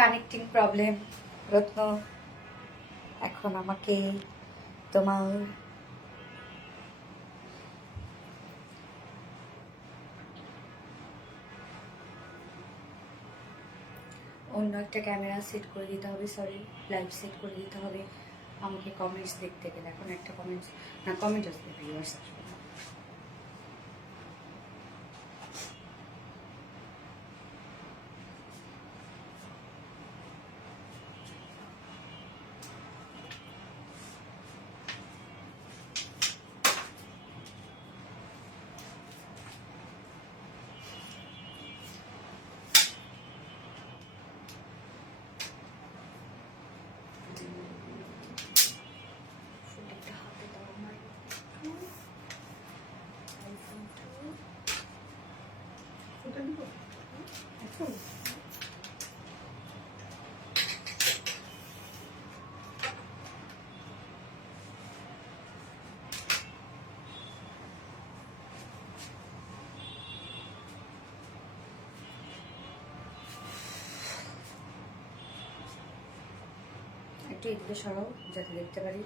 Connecting problem. রত্ন এখন আমাকে তোমার অন্য একটা ক্যামেরা সেট করে দিতে হবে, সরি লাইভ সেট করে দিতে হবে আমাকে কমেন্টস দেখতে গেলে। এখন একটা কমেন্টস না, কমেন্ট আসবে, ভিউয়ার্স আসবে না। একটু এদিকে সরাও যাতে দেখতে পারি।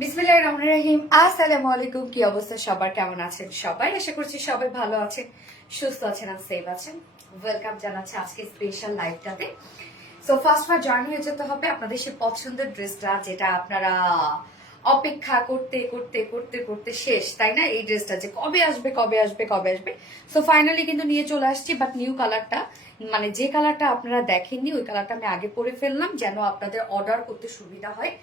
বিসমিল্লাহির রহমানির রহিম। আসসালামু আলাইকুম। কি অবস্থা সবার, কেমন আছেন সবাই? আশা করছি সবাই ভালো আছেন, সুস্থ আছেন আর সেফ আছেন। ওয়েলকাম জানাচ্ছি আজকে স্পেশাল লাইভটাতে। সো ফার্স্ট জয়েন হয়ে যেতে হবে আপনাদের সে পছন্দের ড্রেসটা, যেটা আপনারা অপেক্ষা করতে করতে করতে করতে শেষ, তাই না? এই ড্রেসটা যে কবে আসবে কবে আসবে কবে আসবে। সো ফাইনালি কিন্তু নিয়ে চলে আসছি, বাট নিউ কালারটা, মানে যে কালারটা আপনারা দেখেননি ওই কালারটা আমি আগে পরে ফেললাম, যেন আপনাদের অর্ডার করতে সুবিধা হয়,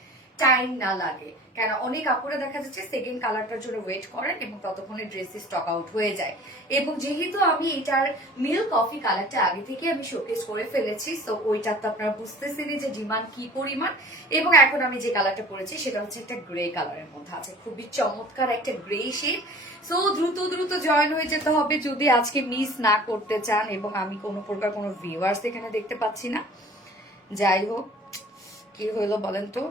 টাইম না লাগে। কেন অনেক আপুরা দেখা যাচ্ছে সেকেন্ড কালারটার জন্য ওয়েট করেন এবং ততক্ষণে ড্রেসেস স্টক আউট হয়ে যায়। এবং যেহেতু আমি এটার মিল্ক কফি কালারটা আগে থেকে আমি শোকেস করে ফেলেছি, সো ওইটা তো আপনারা বুঝতেছেনই যে ডিমান্ড কি পরিমাণ। এবং এখন আমি যে কালারটা পরেছি সেটা হচ্ছে একটা গ্রে কালারের মধ্যে আছে, খুবই চমৎকার একটা গ্রে শেড। সো দ্রুত দ্রুত জয়েন হয়ে যেতে হবে যদি আজকে মিস না করতে চান। এবং আমি কোনো প্রকার কোনো ভিউয়ার্স এখানে দেখতে পাচ্ছি না। যাই হোক, কি হইলো বলেন তো।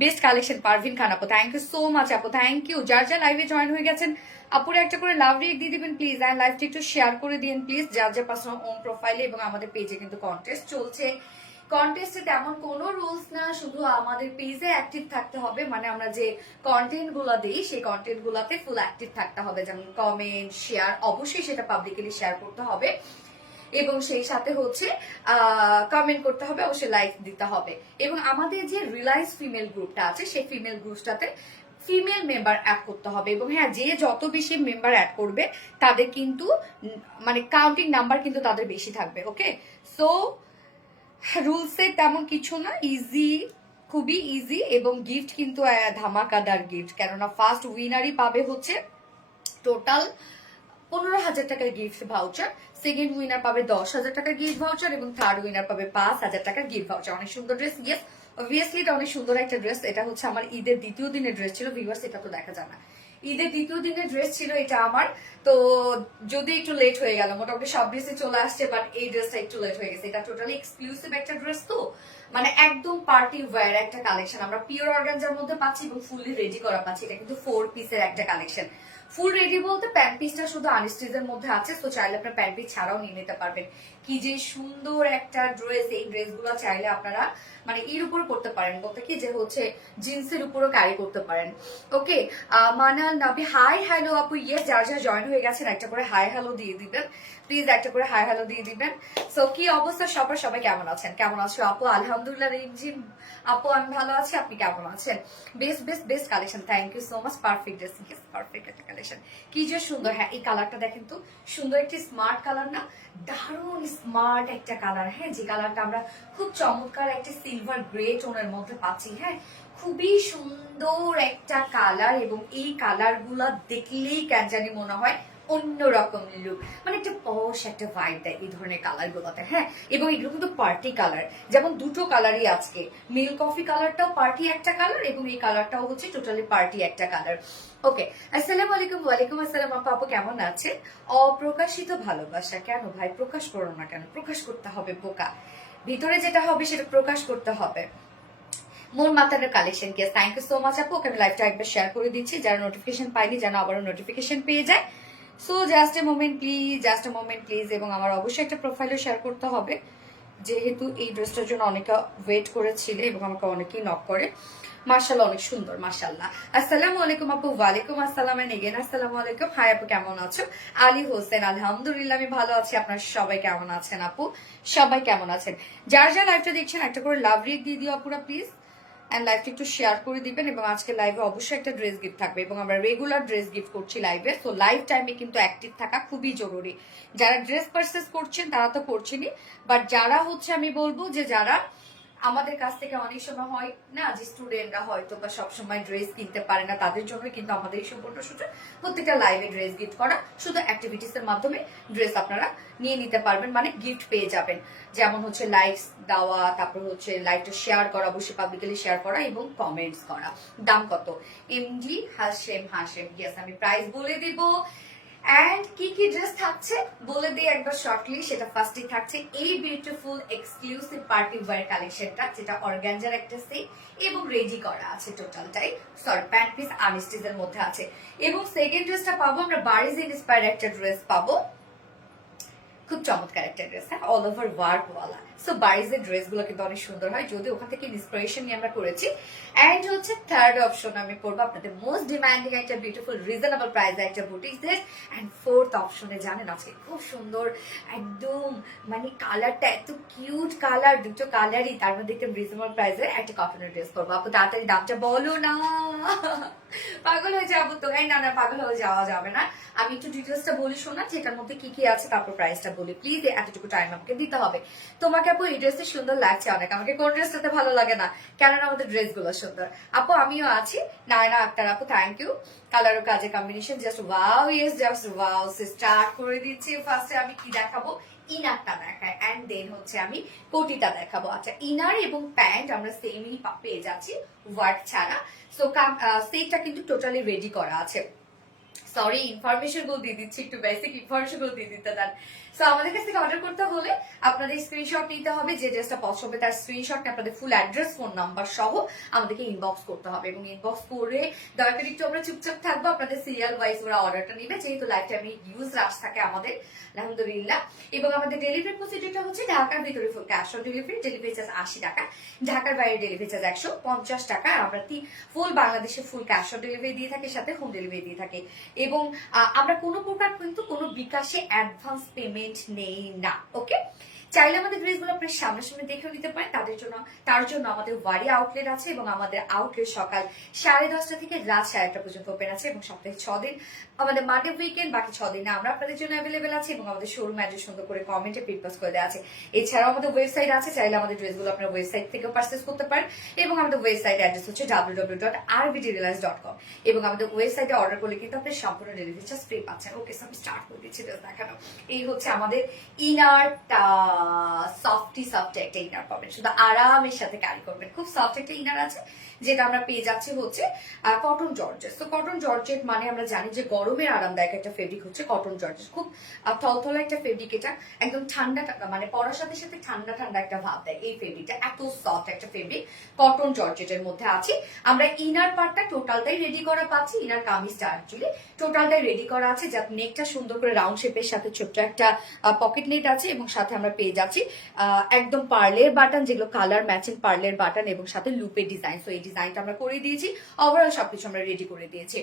বেস্ট কালেকশন পারভিন খান আপু, থ্যাংক ইউ সো মাচ আপু, থ্যাংক ইউ। যার যা লাইভে জয়েন হয়ে গেছেন আপুরে একটা করে লাভ রিয়েক্ট দিয়ে দিবেন প্লিজ, অ্যান্ড লাইভটা একটু শেয়ার করে দিন প্লিজ যার যা পার্সোনাল ওন প্রোফাইলে। এবং আমাদের পেজে কিন্তু কন্টেস্ট চলছে। কন্টেস্টে তেমন কোনো রুলস না, শুধু আমাদের পেজে অ্যাক্টিভ থাকতে হবে। মানে আমরা যে কন্টেন্ট গুলো দিই সেই কন্টেন্ট গুলাতে ফুল অ্যাক্টিভ থাকতে হবে, যেমন কমেন্ট শেয়ার, অবশ্যই সেটা পাবলিকলি শেয়ার করতে হবে। এবং সেই সাথে হচ্ছে কমেন্ট করতে হবে, অবশ্যই লাইক দিতে হবে। এবং আমাদের যে রিলায়েন্স ফিমেল গ্রুপটা আছে সেই ফিমেল গ্রুপটাতে ফিমেল মেম্বার অ্যাড করতে হবে। এবং হ্যাঁ, যে যত বেশি মেম্বার অ্যাড করবে তাদের কিন্তু মানে কাউন্টিং নাম্বার কিন্তু তাদের বেশি থাকবে। ওকে, সো রুলসে তেমন কিছু না, ইজি, খুবই ইজি। এবং গিফট কিন্তু ধামাকাদার গিফট, কেননা ফার্স্ট উইনারই পাবে হচ্ছে টোটাল 15,000 টাকার গিফট ভাউচার, সেকেন্ড উইনার পাবে 10,000 টাকার গিফট ভাউচার এবং থার্ড উইনার পাবে 5,000 টাকার গিফট ভাউচার। অনেক সুন্দর ড্রেস, ইয়েস অবভিয়াসলি এটা অনেক সুন্দর একটা ড্রেস। এটা হচ্ছে আমার ঈদের দ্বিতীয় দিনের ড্রেস ছিল ভিউয়ার্স, এটা তো দেখা যায় না, ঈদের দ্বিতীয় দিনের ড্রেস ছিল এটা আমার। তো যদি একটু লেট হয়ে গেল, মোটামুটি সব ড্রেসে চলে আসছে, বাট এই ড্রেসটা একটু লেট হয়ে গেছে। এটা টোটালি এক্সক্লুসিভ একটা ড্রেস, তো মানে একদম পার্টি ওয়্যার একটা কালেকশন আমরা পিওর অর্গানজার মধ্যে পাচ্ছি এবং ফুললি রেডি করা পাচ্ছি। এটা কিন্তু 4 পিসের একটা কালেকশন। ফুল রেডি বলতে প্যান্ট পিসটা শুধু আনস্টিচের মধ্যে আছে, তো চাইলে আপনার প্যান্ট পিস ছাড়াও নিয়ে নিতে পারবেন। কি যে সুন্দর একটা ড্রেস, এই ড্রেসগুলো চাইলে আপনারা মানে এর উপর করতে পারেন, বলতে কি যে হচ্ছে জিন্সের উপরও ক্যারি করতে পারেন। ওকে, মানাল নাবি, হাই হ্যালো আপু, ইয়েস যার যা জয়েন হয়ে গেছেন একটা করে হাই হ্যালো দিয়ে দিবেন প্লিজ, একটা করে হাই হ্যালো দিয়ে দিবেন। সো কি অবস্থা সবার, সবাই কেমন আছেন, কেমন আছো আপু? আলহামদুলিল্লাহ রিমঝিম আপু আমি ভালো আছি, আপনি কেমন আছেন? Best best best collection, thank you so much. Perfect dress, yes perfect একটা কালেকশন, কি যে সুন্দর। হ্যাঁ, এই কালারটা দেখেন তো, সুন্দর একটি স্মার্ট কালার না, দারুণ স্মার্ট একটা কালার। হ্যাঁ, যে কালারটা আমরা খুব চমৎকার একটা সিলভার গ্রে টোনের মধ্যে পাচ্ছি। হ্যাঁ, খুবই সুন্দর একটা কালার, এবং এই কালার গুলা দেখলেই কেন জানি মনে হয় অন্যরকম লুক, মানে একটা পশ একটা ভাইব দেয় এই ধরনের কালার গুলোতে। হ্যাঁ, এবং এগুলো কিন্তু পার্টি কালার, যেমন দুটো কালারই আজকে, মিল্ক কফি কালারটাও পার্টি একটা কালার এবং এই কালারটাও হচ্ছে টোটালি পার্টি একটা কালার। ওকে, আসসালামু আলাইকুম। ওয়ালাইকুম আসসালাম। আপু কেমন আছেন? অপ্রকাশিত ভালোবাসা, কেন ভাই প্রকাশ করো না কেন? প্রকাশ করতে হবে বোকা, ভিতরে যেটা হবে সেটা প্রকাশ করতে হবে। মোর মাতানের কালেকশন কে থ্যাংক ইউ সো মাচ আপু। ওকে, আমি লাইভটা একবার শেয়ার করে দিচ্ছি, যারা নোটিফিকেশন পাইনি যেন আবারও নোটিফিকেশন পেয়ে যায়। So just a moment please, just a moment please. এবং আমার অবশ্যই একটা প্রোফাইলও শেয়ার করতে হবে, যেহেতু এই ড্রেসটার জন্য অনেকে ওয়েট করেছিলে এবং আমাকে অনেকেই নক করে। মার্শাল্লাহ, অনেক সুন্দর মার্শাল্লাহ। আসসালামু আলাইকুম আপু। ওয়ালাইকুম আসসালাম এন্ড এগেন আসসালামু আলাইকুম। হাই আপু, কেমন আছো? আলী হোসেন, আলহামদুলিল্লাহ আমি ভালো আছি। আপনারা সবাই কেমন আছেন আপু? সবাই কেমন আছেন? যার যা লাইভটা দেখছেন একটা করে লাভ রিক দিয়ে দিও আপুরা প্লিজ, এন্ড লাইভটা একটু শেয়ার করে দিবেন। এবং আজকে লাইভে অবশ্যই একটা ড্রেস গিফট থাকবে এবং আমরা রেগুলার ড্রেস গিফট করছি লাইভে। তো লাইভ টাইমে কিন্তু অ্যাক্টিভ থাকা খুবই জরুরি। যারা ড্রেস পারচেস করছেন তারা তো করছেনই, বাট যারা হচ্ছে আমি বলবো যে যারা আমাদের কাছ থেকে অনেক সময় হয় না যে স্টুডেন্টরা হয়তো বা সবসময় ড্রেস কিনতে পারে না, তাদের জন্য কিন্তু আমাদের এই সম্পূর্ণ সুযোগ প্রত্যেকটা লাইভে ড্রেস গিফট করা। শুধু অ্যাক্টিভিটিস এর মাধ্যমে ড্রেস আপনারা নিয়ে নিতে পারবেন, মানে গিফট পেয়ে যাবেন। যেমন হচ্ছে লাইকস দেওয়া, তারপর হচ্ছে লাইভটা শেয়ার করা, অবশ্যই পাবলিকলি শেয়ার করা এবং কমেন্টস করা। দাম কত? এমডি হাশেম হাশেম, ইয়েস আমি প্রাইস বলে দিব। এন্ড কি কি ড্রেস থাকছে বলে দিই একবার শর্টলি। সেটা ফার্স্টে থাকছে এই বিউটিফুল এক্সক্লুসিভ পার্টি ওয়্যার কালেকশনটা, যেটা অর্গানজার একটা সেট এবং রেডি করা আছে টোটালটাই, সরি প্যান্ট পিস আনস্টিচ এর মধ্যে আছে। এবং সেকেন্ড ড্রেসটা পাবো আমরা বারিজ ইন্সপায়ার একটা ড্রেস পাবো, খুব চমৎকার একটা ড্রেস, হ্যাঁ অল ওভার ওয়ার্ক ওয়ালা। সো বারিজের ড্রেস গুলো কিন্তু অনেক সুন্দর হয়, যদি ওখান থেকে ইন্সপিরেশন নিয়ে আমরা করেছি। এন্ড হচ্ছে থার্ড অপশন আমি পড়বো আপনাদের মোস্ট ডিমান্ডিং একটা বিউটিফুল রিজনেবল প্রাইসে একটা বুটিক ড্রেস। এন্ড ফোর্থ অপশনে জানেন আজকে খুব সুন্দর একদম, মানে কালারটা এত কিউট কালার, দুটো কালারই, তার মধ্যে একটা রিজনেবল প্রাইসে একটা কটনের ড্রেস পরবো। আপু তাড়াতাড়ি দামটা বলো না, পাগল হয়ে যাবো তো। হ্যাঁ, না না পাগল হয়ে যাওয়া যাবে না, আমি একটু ডিটেলসটা বলি শোনা যেটার মধ্যে কি কি আছে, তারপর প্রাইসটা বলি প্লিজ। এতটুকু টাইম আমাকে দিতে হবে। তোমাকে আপু এই ড্রেসটা সুন্দর লাগছে অনেক, আমাকে কোন ড্রেসটাতে ভালো লাগে না, কেননা আমাদের ড্রেস গুলো সুন্দর। আপু আমিও আছি, নায়না আক্তার আপু থ্যাংক ইউ। কালার ও কাজের combination just wow, yes just wow. Start করে দিচ্ছি। ফার্স্টে আমি কি দেখাবো? ইনারটা দেখায়, এন্ড দেন হচ্ছে আমি কোটিটা দেখাবো। আচ্ছা, ইনার এবং প্যান্ট আমরা সেমই পেয়ে যাচ্ছি ওয়ার্ক ছাড়া। সো সেটটা কিন্তু টোটালি রেডি করা আছে। সরি ইনফরমেশন গুলো দিয়ে দিচ্ছি, একটু বেসিক ইনফরমেশন গুলো দিয়ে দিতে দেন। সো আমাদের কাছ থেকে অর্ডার করতে হলে আপনাদের স্ক্রিনশট নিতে হবে, যে ড্রেসটা পছন্দ হবে তার স্ক্রিনশট আপনাদের ফুল অ্যাড্রেস ফোন নাম্বার সহ আমাদেরকে ইনবক্স করতে হবে। এবং ইনবক্স করে দয়া করে একটু আমরা চুপচাপ থাকবো, আপনাদের সিরিয়াল ওয়াইজ ওরা অর্ডারটা নিবে, যেহেতু লাইফ টাইমে ইউজ রাশ থাকে আমাদের আলহামদুলিল্লাহ। এবং আমাদের ডেলিভারি প্রসিডিউরটা হচ্ছে ঢাকার ভিতরে full cash on delivery, delivery charge 80 টাকা, ঢাকার বাইরে ডেলিভারি চার্জ 150 টাকা। আমরা ফুল বাংলাদেশে ফুল ক্যাশ অন ডেলিভারি দিয়ে থাকি, সাথে হোম ডেলিভারি দিয়ে থাকি। এবং আমরা কোনো প্রকার কিন্তু কোনো বিকাশে অ্যাডভান্স পেমেন্ট নেই না। ওকে, চাইলে আমাদের ড্রেসগুলো আপনার সামনাসামনি দেখেও নিতে পারেন। তার জন্য আমাদের ওয়ারি আউটলেট আছে এবং আমাদের আউটলেট সকাল 10:30 থেকে রাত 1:30 পর্যন্ত ওপেন আছে এবং সপ্তাহে 6 দিন, আমাদের মানডে উইকেন্ড, বাকি 6 দিনে আমরা আপনাদের জন্য অ্যাভেলেবেল আছে। এবং আমাদের শোরুম অ্যাড্রেস সুন্দর করে কমেন্টে পিকপোস্ট করে দেওয়া আছে। এছাড়াও আমাদের ওয়েবসাইট আছে, চাইলে আমাদের ড্রেসগুলো আপনার ওয়েবসাইট থেকেও পারচেজ করতে পারেন। এবং আমাদের ওয়েবসাইট অ্যাড্রেস হচ্ছে www.rbdreliance.com। এবং আমাদের ওয়েবসাইটে অর্ডার করলে কিন্তু আপনি সম্পূর্ণ ডেলিভারি চার্জ ফ্রি পাচ্ছেন। ওকে, সব স্টার্ট করে দিচ্ছি দেখানো। এই হচ্ছে আমাদের ইনারটা, সফটি সফট একটা ইনার পাবেন, শুধু আরামের সাথে ক্যারি করবেন। খুব সফট একটা ইনার আছে, যেটা আমরা পেয়ে যাচ্ছি হচ্ছে কটন জর্জেট। তো কটন জর্জেট মানে আমরা জানি যে গরমের আরামদায়ক একটা ফেব্রিক হচ্ছে কটন জর্জেট। খুব থলথলা একটা ফেব্রিক, এটা একদম ঠান্ডা মানে পরার সাথে সাথে ঠান্ডা ঠান্ডা একটা ভাব দেয় এই ফেব্রিকটা। এত সফট একটা ফেব্রিক কটন জর্জেটের মধ্যে আছে। আমরা ইনার পার্টটা টোটালটাই রেডি করা পাচ্ছি, ইনার কামিজটা অ্যাকচুয়ালি টোটালটাই রেডি করা আছে, যাতে নেকটা সুন্দর করে রাউন্ড শেপের সাথে ছোট্ট একটা পকেট নেট আছে। এবং সাথে আমরা পেয়ে যাচ্ছি একদম পার্লের বাটন, যেগুলো কালার ম্যাচিং পার্লের বাটন, এবং সাথে লুপের ডিজাইন। তো এই ডিজাইনটা আমরা করে দিয়েছি, ওভারঅল সবকিছু আমরা রেডি করে দিয়েছি।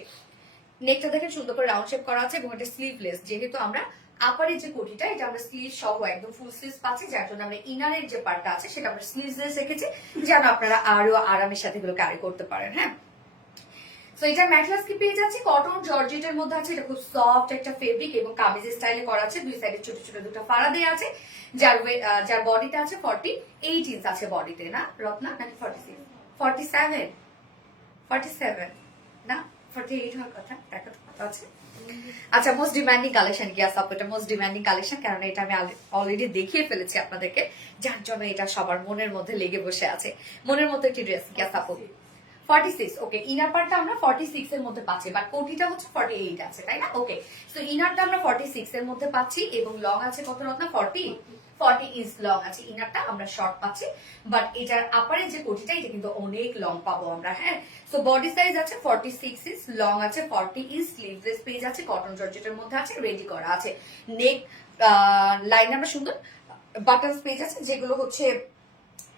নেকটা দেখেন সুন্দর করে রাউন্ড শেপ করা আছে এবং এটা স্লিভলেস, যেহেতু আমরা আপারের যে কোটিটা এটা আমরা স্লিভ সহ একদম ফুল স্লিভ পাচ্ছি, যার জন্য আমরা ইনারের যে পার্টটা আছে সেটা আমরা স্লিভলেস রেখেছি, যেন আপনারা আরো আরামের সাথে এগুলো ক্যারি করতে পারেন। হ্যাঁ, সো এটা ম্যাটলাস কি পেয়ে যাচ্ছে কটন জর্জেটের মধ্যে আছে। এটা খুব সফট একটা ফেব্রিক এবং কামিজের স্টাইলে করা আছে। দুই সাইডে ছোট ছোট দুটো ফাড়া দেওয়া আছে, যার বডিটা আছে 48 ইঞ্চ আছে বডিতে, না রত্না নাকি 46 47 47 না 48 হওয়ার কথা, দেখা তো কত আছে। আচ্ছা, মোস্ট ডিমান্ডিং কালেকশন কি আছে? এটা মোস্ট ডিমান্ডিং কালেকশন, কারণ এটা আমি অলরেডি দেখিয়ে ফেলেছি আপনাদেরকে, যার জন্য এটা সবার মনের মধ্যে লেগে বসে আছে। মনের মতো একটি ড্রেস কি আছে আপু? 46। ওকে, ইনার পার্টটা আমরা 46 এর মধ্যে পাচ্ছি, বাট কোটিটা হচ্ছে 48 আছে, তাই না? ওকে, সো ইনারটা আমরা 46 এর মধ্যে পাচ্ছি এবং লং আছে কত রত্না? 40 ইঞ্চ লং আছে। ইনারটা আমরা শর্ট পাচ্ছি, বাট এটার আপারে যে কোটিটা এটা কিন্তু অনেক লং পাবো আমরা। হ্যাঁ, সো বডি সাইজ আছে 46 ইঞ্চ, লং আছে 40 ইঞ্চ, স্লিভলেস পেজ আছে, কটন জর্জেটের মধ্যে আছে, রেডি করা আছে। নেক লাইন আমরা সুন্দর বাটন পেজ আছে, যেগুলো হচ্ছে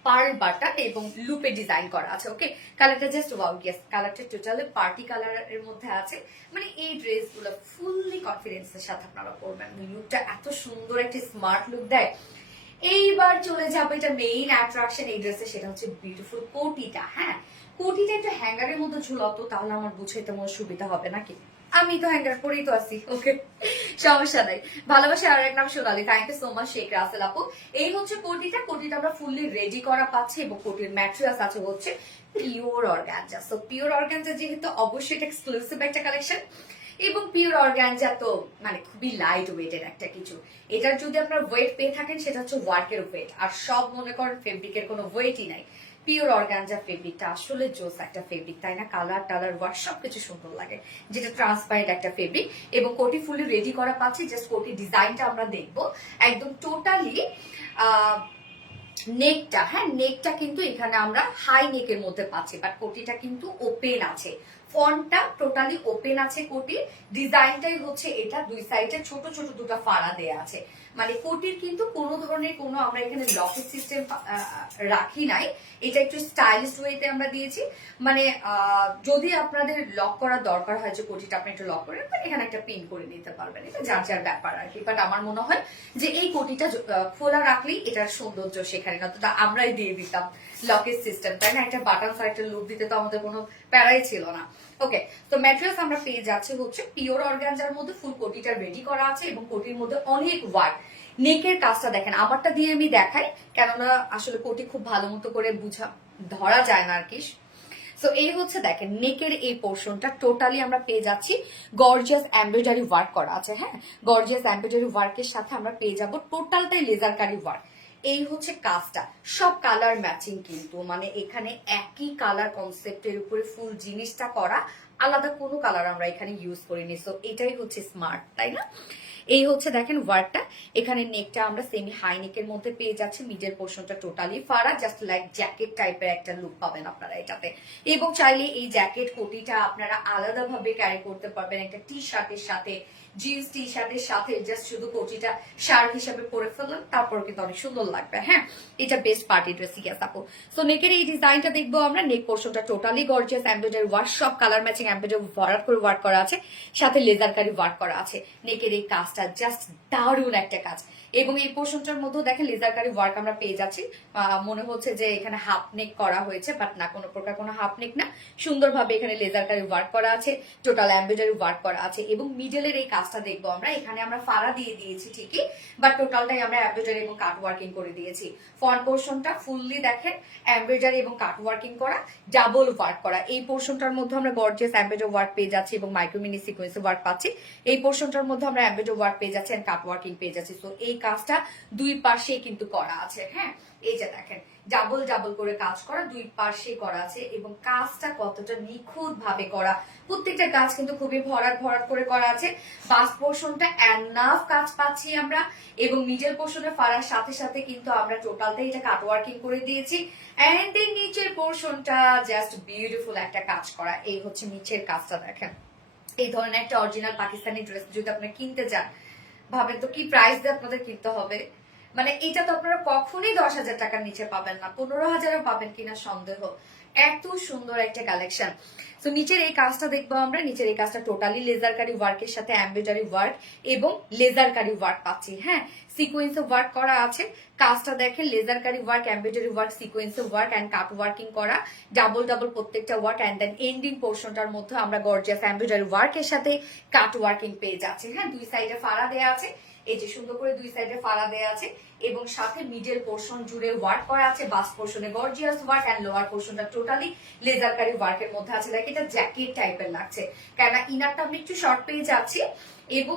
পার্ল বাটন এবং লুপে ডিজাইন করা আছে। ওকে, কালারটা জাস্ট ওয়াও, ইয়েস, কালারটা টোটালি পার্টি কালারের মধ্যে আছে। মানে এই ড্রেসগুলো ফুললি কনফিডেন্সের সাথে আপনারা পরবেন, লুকটা এত সুন্দর একটা স্মার্ট লুক দেয়। এইবার চলে যাবো এটা মেইন অ্যাট্রাকশন এই ড্রেসে, সেটা হচ্ছে বিউটিফুল কোটিটা। হ্যাঁ, কোটিটা একটু হ্যাঙ্গারের মধ্যে ঝুলাতো, তাহলে আমার বুঝাইতে মনে সুবিধা হবে নাকি? আমি তো হ্যাঙ্গার পরেই তো আছি। ওকে, সমস্যা নাই। ভালোবাসা আর এক নাম Sonali, thank you so much Sheikh Rasel আপু। এই হচ্ছে কোটিটা। কোটিটা আমরা ফুললি রেডি করা পাচ্ছি এবং কোটির ম্যাটেরিয়ালস আছে হচ্ছে pure organza. So pure organza যেহেতু অবশ্যই এটা এক্সক্লুসিভ একটা কালেকশন, এবং পিওর অর্গানজা তো মানে খুবই লাইট ওয়েটের একটা কিছু। এটার যদি আপনার ওয়েট পেয়ে থাকেন সেটা হচ্ছে ওয়ার্কের ওয়েট, আর সব মনে করেন ফেব্রিকের কোনো ওয়েটই নাই। পিওর অর্গানজা ফেব্রিকটা আসলে জোস একটা ফেব্রিক, তাই না? কালার টালার ওয়াশ সবকিছু সুন্দর লাগে, যেটা ট্রান্সপারেন্ট একটা ফেব্রিক। এবং কোটি ফুলি রেডি করা পাচ্ছি। জাস্ট কোটি ডিজাইনটা আমরা দেখবো একদম টোটালি। নেকটা, হ্যাঁ, নেকটা কিন্তু এখানে আমরা হাই নেকের মধ্যে পাচ্ছি, বাট কোটিটা কিন্তু ওপেন আছে। ফন্টটা টোটালি ওপেন আছে। কোটি ডিজাইনটাই হচ্ছে এটা, দুই সাইডে ছোট ছোট দুটো ফাড়া দেয়া আছে। মানে কোটির কিন্তু কোনো ধরনের কোনো আমরা এখানে লকেট সিস্টেম রাখি নাই, এটা একটু স্টাইলিশ ওয়েতে আমরা দিয়েছি। মানে যদি আপনাদের লক করার দরকার হয় যে কোটিটা আপনি একটু লক করে এখানে একটা পিন করে নিতে পারবেন, এটা যার যার ব্যাপার আর কি। বাট আমার মনে হয় যে এই কোটিটা খোলা রাখলেই এটার সৌন্দর্য সেখানে, নতুবা আমরাই দিয়ে দিতাম লকেট সিস্টেম, তাই না? একটা বাটন আর একটা লুপ দিতে তো আমাদের কোনো প্যারাই ছিল না। ওকে, তো ম্যাটেরিয়ালস আমরা পেয়ে যাচ্ছি হচ্ছে পিওর অর্গানজার মধ্যে, ফুল কোটিটা রেডি করা আছে এবং কোটির মধ্যে অনেক ওয়ার্ক। নেকের কাজটা দেখেন, আমারটা দিয়ে আমি দেখাই, কেননা আসলে কোটি খুব ভালো মতো করে ধরা যায় না আর কি। সো এই হচ্ছে দেখেন নেকের এই পোর্শনটা টোটালি আমরা পেয়ে যাচ্ছি গর্জিয়াস এমব্রয়ডারি ওয়ার্ক করা আছে। হ্যাঁ, গর্জিয়াস এমব্রয়ডারি ওয়ার্কের সাথে আমরা পেয়ে যাব টোটালটাই লেজার কারি ওয়ার্ক। এই হচ্ছে কাজটা, সব কালার ম্যাচিং, কিন্তু মানে এখানে একই কালার কনসেপ্টের উপরে ফুল জিনিসটা করা, আলাদা কোনো কালার আমরা এখানে ইউজ করিনি। সো এটাই হচ্ছে স্মার্ট, তাই না? এই হচ্ছে দেখেন ওয়ার্কটা। এখানে নেকটা আমরা সেমি হাই নেকের মধ্যে পেয়ে যাচ্ছি, মিডল পোর্শনটা টোটালি ফাড়া, জাস্ট লাইক জ্যাকেট টাইপের একটা লুক পাবেন আপনারা এটাতে। এবং চাইলে এই জ্যাকেট কোটিটা আপনারা আলাদাভাবে ক্যারি করতে পারবেন একটা টি শার্টের সাথে, জিন্স টি শার্টের সাথে, জাস্ট শুধু কোটিটা শার্ট হিসাবে পরে ফেললেন, তারপর কিন্তু অনেক সুন্দর লাগবে। হ্যাঁ, এটা বেস্ট পার্টি ড্রেস। ইয়েস আপু, সো নেকের এই ডিজাইনটা দেখবো আমরা। নেক পোর্শনটা টোটালি গর্জিয়াস এমব্রয়ডারি ওয়ার্ক, সব কালার ম্যাচিং এমব্রয়ডারি ভরাট করে ওয়ার্ক করা আছে, সাথে লেজার কারি ওয়ার্ক করা আছে। নেকের এই কাজটা জাস্ট দারুণ একটা কাজ। এবং এই পোর্শনটার মধ্যে দেখেন লেজার কারি ওয়ার্ক আমরা পেয়ে যাচ্ছি। মনে হচ্ছে যে এখানে হাফ নেক করা হয়েছে, বাট না, কোনো প্রকার কোনো হাফ নেক না, সুন্দরভাবে এখানে লেজার কারি ওয়ার্ক করা আছে, টোটাল এমব্রয়ডারি ওয়ার্ক করা আছে। এবং মিডলের এই কাজটা দেখবো আমরা, এখানে আমরা ফাড়া দিয়ে দিয়েছি ঠিকই, বাট টোটালটাই আমরা এমব্রয়ডারি এবং কাট ওয়ার্কিং করে দিয়েছি। ফ্রন্ট পোর্শনটা ফুললি দেখেন এমব্রয়ডারি এবং কাট ওয়ার্কিং করা, ডাবল ওয়ার্ক করা। এই পোর্শনটার মধ্যে আমরা গর্জিয়াস এমব্রয়ডারি ওয়ার্ক পেয়ে যাচ্ছি এবং মাইক্রো মিনি সিকোয়েন্স ওয়ার্ক পাচ্ছি। এই পোর্শনটার মধ্যে আমরা এমব্রয়ডারি ওয়ার্ক পেয়ে যাচ্ছি এন্ড কাট ওয়ার্কিং পেয়ে যাচ্ছি। সো এই কাজটা দুই পাশেই কিন্তু করা আছে। হ্যাঁ, এই যে দেখেন ডাবল ডাবল করে কাজ করা, দুই পাশে করা আছে এবং কাজটা কতটা নিখুঁত ভাবে করা। প্রত্যেকটা কাজ কিন্তু খুবই ভরাট ভরাট করে করা আছে। বাস্ট পোর্শনটা এনাফ কাজ পাচ্ছি আমরা, এবং মিডল পোর্শনে ফাড়ার সাথে সাথে কিন্তু আমরা টোটালটাই এটা কাট ওয়ার্কিং করে দিয়েছি। এন্ড এর নিচের পোর্শনটা জাস্ট বিউটিফুল একটা কাজ করা। এই হচ্ছে নিচের কাজটা দেখেন। এই ধরনের একটা অরিজিনাল পাকিস্তানি ড্রেস যদি আপনারা কিনতে চান, ভাবেন তো কি প্রাইস দিয়ে আপনাদের কিনতে হবে। মানে এটা তো আপনারা কখনোই 10,000 টাকার নিচে পাবেন না, 15,000ও পাবেন কিনা সন্দেহ। এত সুন্দর একটা কালেকশন। তো নিচের এই কাজটা দেখবো আমরা। নিচের এই কাজটা টোটালি লেজার কারি ওয়ার্কের সাথে এমব্রয়ডারি ওয়ার্ক এবং লেজার কারি ওয়ার্ক পাচ্ছি। হ্যাঁ, সিকোয়েন্স ওয়ার্ক করা আছে। কাজটা দেখেন লেজার কারি work, embroidery work, sequence work and cut working করা, ডাবল ডাবল প্রত্যেকটা ওয়ার্ক। এন্ড দেন এন্ডিং পোর্শনটার মধ্যে আমরা গর্জিয়াস এমব্রয়ডারি ওয়ার্কের সাথে কাট ওয়ার্কিং পেয়ে যাচ্ছি। হ্যাঁ, দুই সাইডে ফাড়া দেয়া আছে এই যে সুন্দর করে দুই সাইডে ফাড়া দেয়া আছে এবং সাথে মিডল পোর্শন জুড়ে ওয়ার্ক করা আছে, বাস্ট পোর্শনে গর্জিয়াস ওয়ার্ক এন্ড লোয়ার পোর্শনটা টোটালি লেজার কারি ওয়ার্কের মধ্যে আছে। লাইক এটা জ্যাকেট টাইপের লাগছে, কেননা ইনারটা আমি একটু শর্ট পেয়ে যাচ্ছি এবং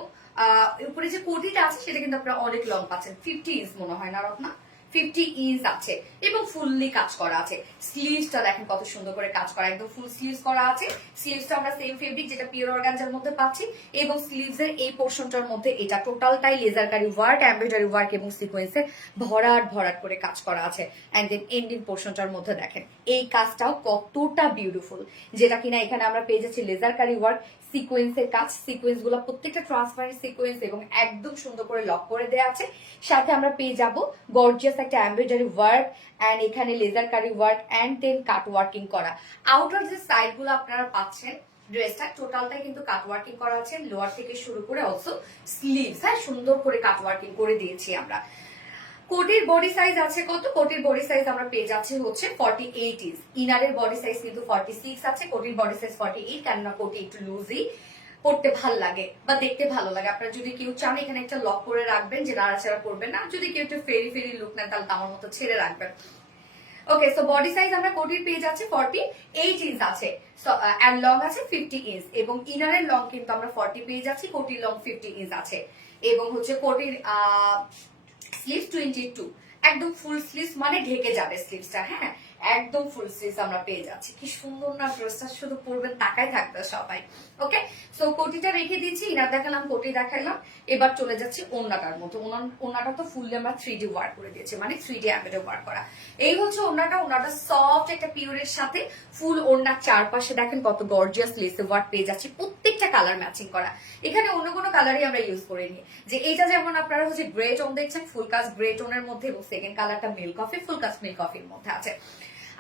উপরে যে কোটিটা আছে সেটা কিন্তু আপনারা অনেক লং পাচ্ছেন, 50 ইঞ্চ মনে হয় না রত্না, 50 ইঞ্চ আছে এবং ফুললি কাজ করা আছে। স্লিভসটা দেখেন কত সুন্দর করে কাজ করা, একদম ফুল স্লিভস করা আছে। স্লিভসটা আমরা সেম ফেব্রিক যেটা পিওর অর্গানজার মধ্যে পাচ্ছি এবং স্লিভস এর এই পোর্শনটার মধ্যে এটা টোটালটাই লেজার কারি ওয়ার্ক, এমব্রয়ডারি ওয়ার্ক এবং সিকোয়েন্সে ভরাট ভরাট করে কাজ করা আছে। এন্ড দেন এন্ডিং পোর্শনটার মধ্যে দেখেন এই কাজটাও কতটা বিউটিফুল, যেটা কিনা এখানে আমরা পেয়ে যাচ্ছি লেজার কারি ওয়ার্ক, সিকোয়েন্সের কাজ, সিকোয়েন্স গুলো প্রত্যেকটা ট্রান্সপারেন্ট সিকোয়েন্স এবং একদম সুন্দর করে লক করে দেওয়া আছে। সাথে আমরা পেয়ে যাব গর্জিয়াস একটা এমব্রয়ডারি ওয়ার্ক এন্ড এখানে লেজার কারি work and then cut working করা। আউটার যে সাইড গুলো আপনারা পাচ্ছেন ড্রেসটা টোটালটাই কিন্তু কাট ওয়ার্কিং করা আছে, লোয়ার থেকে শুরু করে অলসো স্লিভস, হ্যাঁ সুন্দর করে কাট ওয়ার্কিং করে দিয়েছি আমরা। কোটির বডি সাইজ আছে কত? কোটির বডি সাইজ আমরা পেয়ে যাচ্ছি হচ্ছে 48 ইঞ্চ। ইনারের বডি সাইজ কিন্তু 46 আছে, কোটির বডি সাইজ 48, কেননা কোটি একটু লুজই পড়তে ভালো লাগে বা দেখতে ভালো লাগে। আপনারা যদি কেউ চান এখানে একটা লক করে রাখবেন যে নাড়াচাড়া করবেন না, যদি কেউ একটু ফেরি ফেরি লুক নেন তাহলে আমার মতো ছেড়ে রাখবেন। ওকে, সো বডি সাইজ আমরা কোটির পেয়ে যাচ্ছি 48 ইঞ্চ আছে, এন্ড লং আছে 50 ইঞ্চ এবং ইনারের লং কিন্তু আমরা 40 পেয়ে যাচ্ছি, কোটির লং 50 ইঞ্চ আছে এবং হচ্ছে কোটির স্লিভস 22, একদম ফুল স্লিভস মানে ঢেকে যাবে স্লিভসটা, হ্যাঁ একদম ফুল স্লিভস আমরা পেয়ে যাচ্ছি। কি সুন্দর না ড্রেসটা, শুধু পরবেন তাকায় থাকবে সবাই। ওকে, সো কোটিটা রেখে দিচ্ছি, ইনার দেখালাম, কোটি দেখালাম, এবার চলে যাচ্ছি ওড়নাটার মতো। ওড়নাটা তো ফুললি আমরা 3D ওয়ার্ক করে দিয়েছি, মানে 3D এমব্রয়ডারি ওয়ার্ক করা। এই হচ্ছে ওড়নাটা, ওড়নাটা সফট একটা পিওরের সাথে ফুল ওড়নার চারপাশে দেখেন কত গর্জিয়াস লেস ওয়ার্ক পেয়ে যাচ্ছি, প্রত্যেকটা কালার ম্যাচিং করা। এখানে অন্য কোনো কালারই আমরা ইউজ করিনি, যে এইটা যেমন আপনারা হচ্ছে গ্রে টোন দেখছেন, ফুল কাজ গ্রে টোনের মধ্যে এবং সেকেন্ড কালারটা মিল্ক কফি, ফুল কাজ মিল্ক কফির মধ্যে আছে।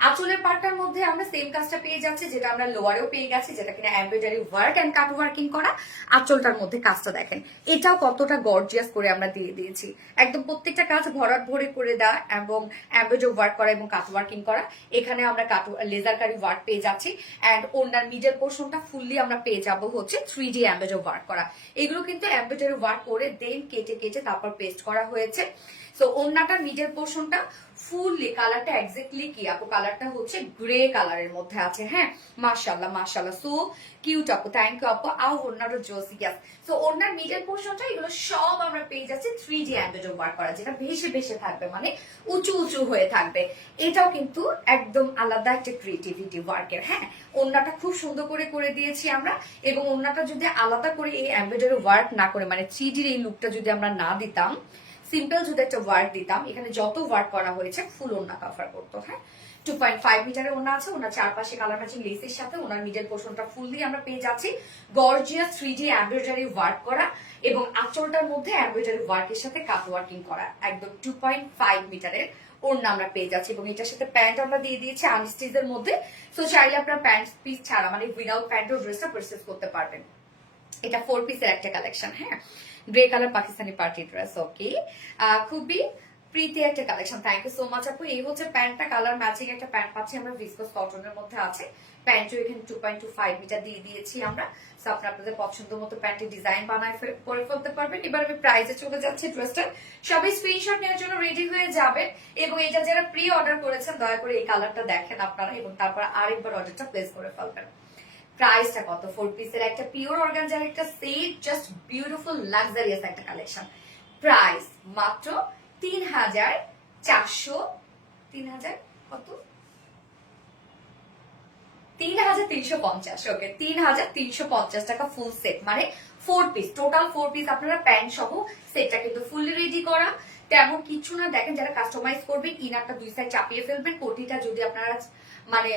আঁচলের পার্টটার মধ্যে আমরা সেম কাজটা পেয়ে যাচ্ছি, যেটা আমরা লোয়ারেও পেয়ে গেছি, যেটা কিনা embroidery work and cut working করা। আঁচলটার মধ্যে কাজটা দেখেন, এটাও কতটা গর্জিয়াস করে আমরা দিয়ে দিয়েছি, একদম প্রত্যেকটা কাজ ভরাট ভরে করে দেওয়া এবং এমব্রয়ডারি ওয়ার্ক করা এবং কাট ওয়ার্কিং করা। এখানে আমরা লেজার কারি ওয়ার্ক পেয়ে যাচ্ছি এন্ড ওনার মিডল পোর্শনটা ফুললি আমরা পেয়ে যাব হচ্ছে 3D এমব্রয়ডারি ওয়ার্ক করা। এগুলো কিন্তু এমব্রয়ডারি ওয়ার্ক করে দেন কেটে কেটে তারপর পেস্ট করা হয়েছে। সো ওন্নাটার মিডল পোর্শনটা ফুললি কালারটা এক্স্যাক্টলি কি আপু, কালারটা হচ্ছে গ্রে কালারের মধ্যে আছে, হ্যাঁ মাশাআল্লাহ মাশাআল্লাহ, সো কিউট আপু, থ্যাংক ইউ আপু। আও ওন্নারও জোসিয়াস। সো ওন্নার মিডল পোর্শনটা এগুলো সব আমরা পেয়ে যাচ্ছি 3D এমব্রয়ডারি ওয়ার্ক করা, যেটা ভেসে ভেসে থাকবে, মানে উঁচু উঁচু হয়ে থাকবে। এটাও কিন্তু একদম আলাদা একটা ক্রিয়েটিভিটি ওয়ার্কের, হ্যাঁ ওন্নাটা খুব সুন্দর করে করে দিয়েছি আমরা। এবং ওন্নাটা যদি আলাদা করে এই এমব্রয়ডারি ওয়ার্ক না করে, মানে 3D এই লুকটা যদি আমরা না দিতাম, সিম্পল যদি একটা ওয়ার্ক দিতাম, এখানে যত ওয়ার্ক করা হয়েছে ফুল ওড়না কভার করতো, হ্যাঁ 2.5 মিটারের ওড়না আছে, ওনার চারপাশে কালার ম্যাচিং লেসের সাথে ওনার মিডল পোর্শনটা ফুল দিয়ে আমরা পেয়ে যাচ্ছি গর্জিয়াস 3D এমব্রয়ডারি ওয়ার্ক করা এবং আঁচলটার মধ্যে এমব্রয়ডারি ওয়ার্কের সাথে কাট ওয়ার্কিং করা, একদম 2.5 মিটারের ওড়না আমরা পেয়ে যাচ্ছি। এবং এটার সাথে প্যান্ট আমরা দিয়ে দিয়েছি আনস্টিচের মধ্যে, সো চাইলে আপনার প্যান্ট পিস ছাড়া মানে উইদাউট প্যান্টও ড্রেসটা পারচেজ করতে পারবেন। এটা 4 পিসের একটা কালেকশন, হ্যাঁ grey colour Pakistani party dress. Okay, খুবই প্রীতি একটা collection, thank you so much আপু। এই হচ্ছে প্যান্টটা, কালার ম্যাচিং একটা প্যান্ট পাচ্ছি আমরা, ভিসকস কটনের মধ্যে আছে। প্যান্টও এখানে 2.25 মিটার দিয়ে দিয়েছি আমরা, সো আপনারা আপনাদের পছন্দ মতো প্যান্টের ডিজাইন বানায় করে ফেলতে পারবেন। এবার আমি প্রাইসে চলে যাচ্ছি ড্রেসটা, সবাই স্ক্রিনশট নেওয়ার জন্য রেডি হয়ে যাবেন। এবং এটা যারা প্রি অর্ডার করেছেন দয়া করে এই কালারটা দেখেন আপনারা এবং তারপর আরেকবার অর্ডারটা প্লেস করে ফেলবেন। প্রাইসটা কত? 4 পিসের একটা পিওর অর্গানজার একটা সেট, জাস্ট বিউটিফুল লাক্সারিয়াস একটা কালেকশন। প্রাইস মাত্র 3,400, 3,000 কত, 3,350। ওকে, 3,350 টাকা ফুল সেট, মানে 4 পিস, টোটাল 4 পিস আপনারা প্যান্ট সহ সেটটা কিন্তু ফুললি রেডি করা, তেমন কিছু না। দেখেন যারা কাস্টমাইজ করবেন, ইনারটা দুই সাইড চাপিয়ে ফেলবেন, কোটিটা যদি আপনারা মানে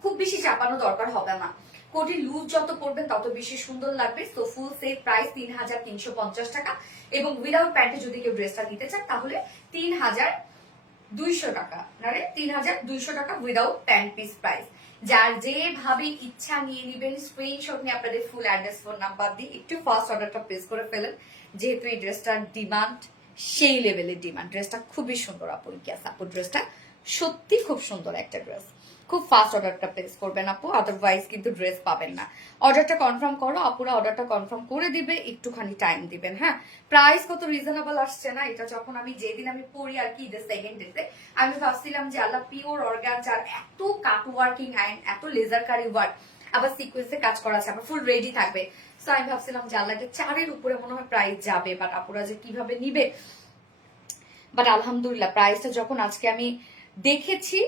খুব বেশি চাপানো দরকার হবে না, কোটি লুজ যত পড়বেন তত বেশি সুন্দর লাগবে। সো ফুল সেট প্রাইস 3,350 টাকা এবং উইদাউট প্যান্টে যদি কেউ ড্রেসটা নিতে চান তাহলে 3,200 টাকা, নারে 3,200 টাকা উইদাউট প্যান্ট পিস প্রাইস। যার যেভাবে ইচ্ছা নিয়ে নিবেন, স্ক্রিনশট নিয়ে আপনাদের ফুল অ্যাড্রেস ফোন নাম্বার দিয়ে একটু ফার্স্ট অর্ডারটা প্লেস করে ফেলেন, যেহেতু এই ড্রেসটার ডিমান্ড সেই লেভেলের ডিমান্ড। ড্রেসটা খুবই সুন্দর আপু, ইয়েস আপু ড্রেসটা সত্যি খুব সুন্দর একটা ড্রেস। খুব ফাস্ট অর্ডারটা প্লেস করবেন আপু, আদারওয়াইজ কিন্তু ড্রেস পাবেন না। অর্ডারটা কনফার্ম করো আপুরা, অর্ডারটা কনফার্ম করে দিবে, একটুখানি টাইম দিবেন। হ্যাঁ, প্রাইস কত রিজনেবল আসছে না, এটা যখন আমি যেদিন আমি পড়ি আর কি ঈদের সেকেন্ড ডেতে আমি ভাবছিলাম যে আল্লাহ পিওর অর্গানজার এত কাট ওয়ার্কিং অ্যান্ড এত লেজার কারি ওয়ার্ক, আবার সিকোয়েন্সে কাজ করা আছে, আবার ফুল রেডি থাকবে। সো আমি ভাবছিলাম যে আল্লাহ 4-এর উপরে মনে হয় প্রাইস যাবে, বাট আপুরা যে কিভাবে নিবে। বাট আলহামদুলিল্লাহ প্রাইসটা যখন আজকে আমি দেখেছি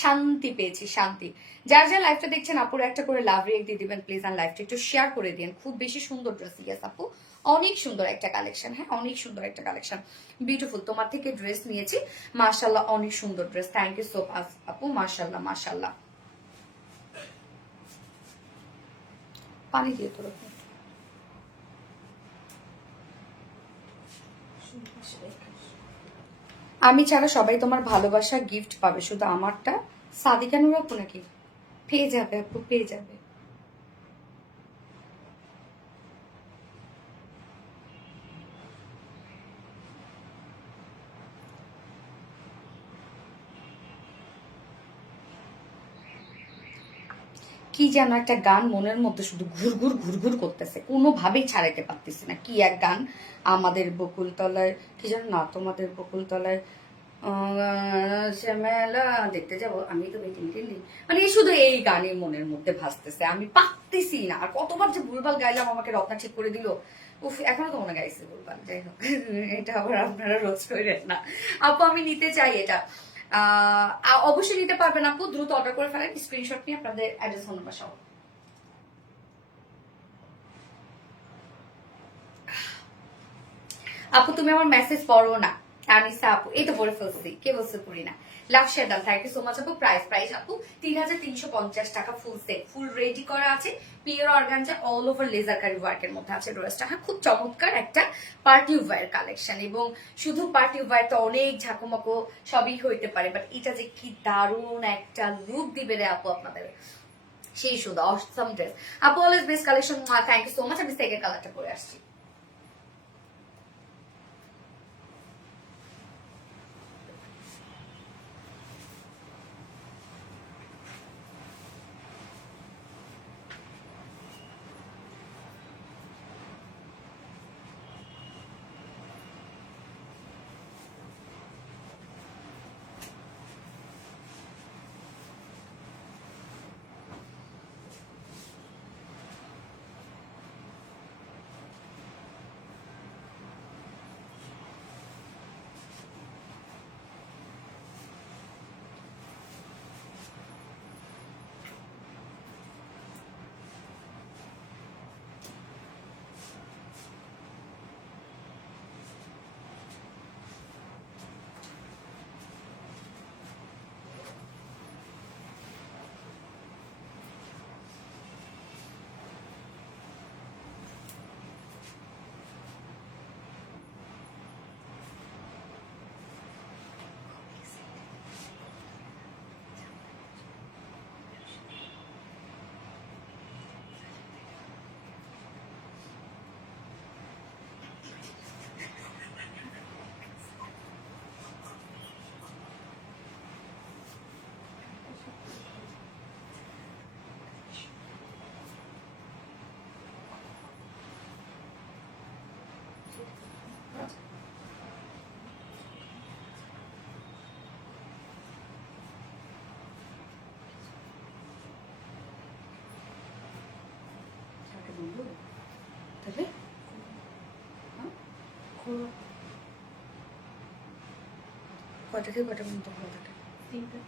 শান্তি পেয়েছি, শান্তি। যার যার লাইফটা দেখছেন আপুর একটা করে লাভ রিয়েক্ট দিয়ে দিবেন প্লিজ, আর লাইফটা একটু শেয়ার করে দিন। খুব বেশি সুন্দর ড্রেস, ইয়েস আপু অনেক সুন্দর একটা কালেকশন। হ্যাঁ, অনেক সুন্দর একটা কালেকশন, বিউটিফুল। তোমার থেকে ড্রেস নিয়েছি, মাশাআল্লাহ অনেক সুন্দর dress. Thank you so much আপু, মাশাআল্লাহ মাশাআল্লাহ। পানি দিয়ে তো রাখো। আমি ছাড়া সবাই তোমার ভালোবাসা গিফট পাবে, শুধু আমারটা সাদিকানুর আপু নাকি? পেয়ে যাবে আপু, পেয়ে যাবে। কি যেন একটা গান মনের মধ্যে শুধু ঘুরঘুর ঘুরঘুর করতেছে, কোনোভাবেই ছাড়াইতে পারতেছি না। কি এক গান, আমাদের বকুলতলায়, কি যেন না, তোমাদের বকুলতলায় মেলা দেখতে যাবো আমি তো মানে শুধু এই গানই মনের মধ্যে ভাসতেছে, আমি পারতেছি না। আর কতবার যে ভুলভাল গাইলাম, আমাকে রত্না ঠিক করে দিল। উফ, এখনো তো মনে গাইছে ভুলভাল। যাই হোক, এটা আবার আপনারা রোজ করেন না আপু, আমি নিতে চাই এটা। অবশ্যই নিতে পারবেন আপু, দ্রুত অর্ডার করে ফেলেন, স্ক্রিনশট নিয়ে আপনাদের অ্যাড্রেস ফোন নাম্বার সহ। আপু তুমি আমার মেসেজ পড়ো না, আনিসা আপু এই তো পড়ে ফেলছি, কে বলছে পড়ি না। লাভ শেয়ার দাম, থ্যাংক ইউ সো মাচ আপু। প্রাইস আপু 3350 টাকা, ফুল সেট, ফুল রেডি করা আছে, pure organza all over laser কারি ওয়ার্কের মধ্যে আছে ড্রেসটা। হ্যাঁ, খুব চমৎকার একটা পার্টি ওয়্যার কালেকশন, এবং শুধু পার্টি ওয়্যার তো অনেক ঝাঁকুমাকো সবই হইতে পারে, বাট এটা যে কি দারুণ একটা লুক দিবে রে আপু আপনাদের, সেই শুধু অসম ড্রেস আপু। Always best collection, thank you so much. আমি সেকেন্ড কালারটা পরে আসছি। তবে কয়টা থেকে কয়টা পর্যন্ত খোলা থাকে? 3টা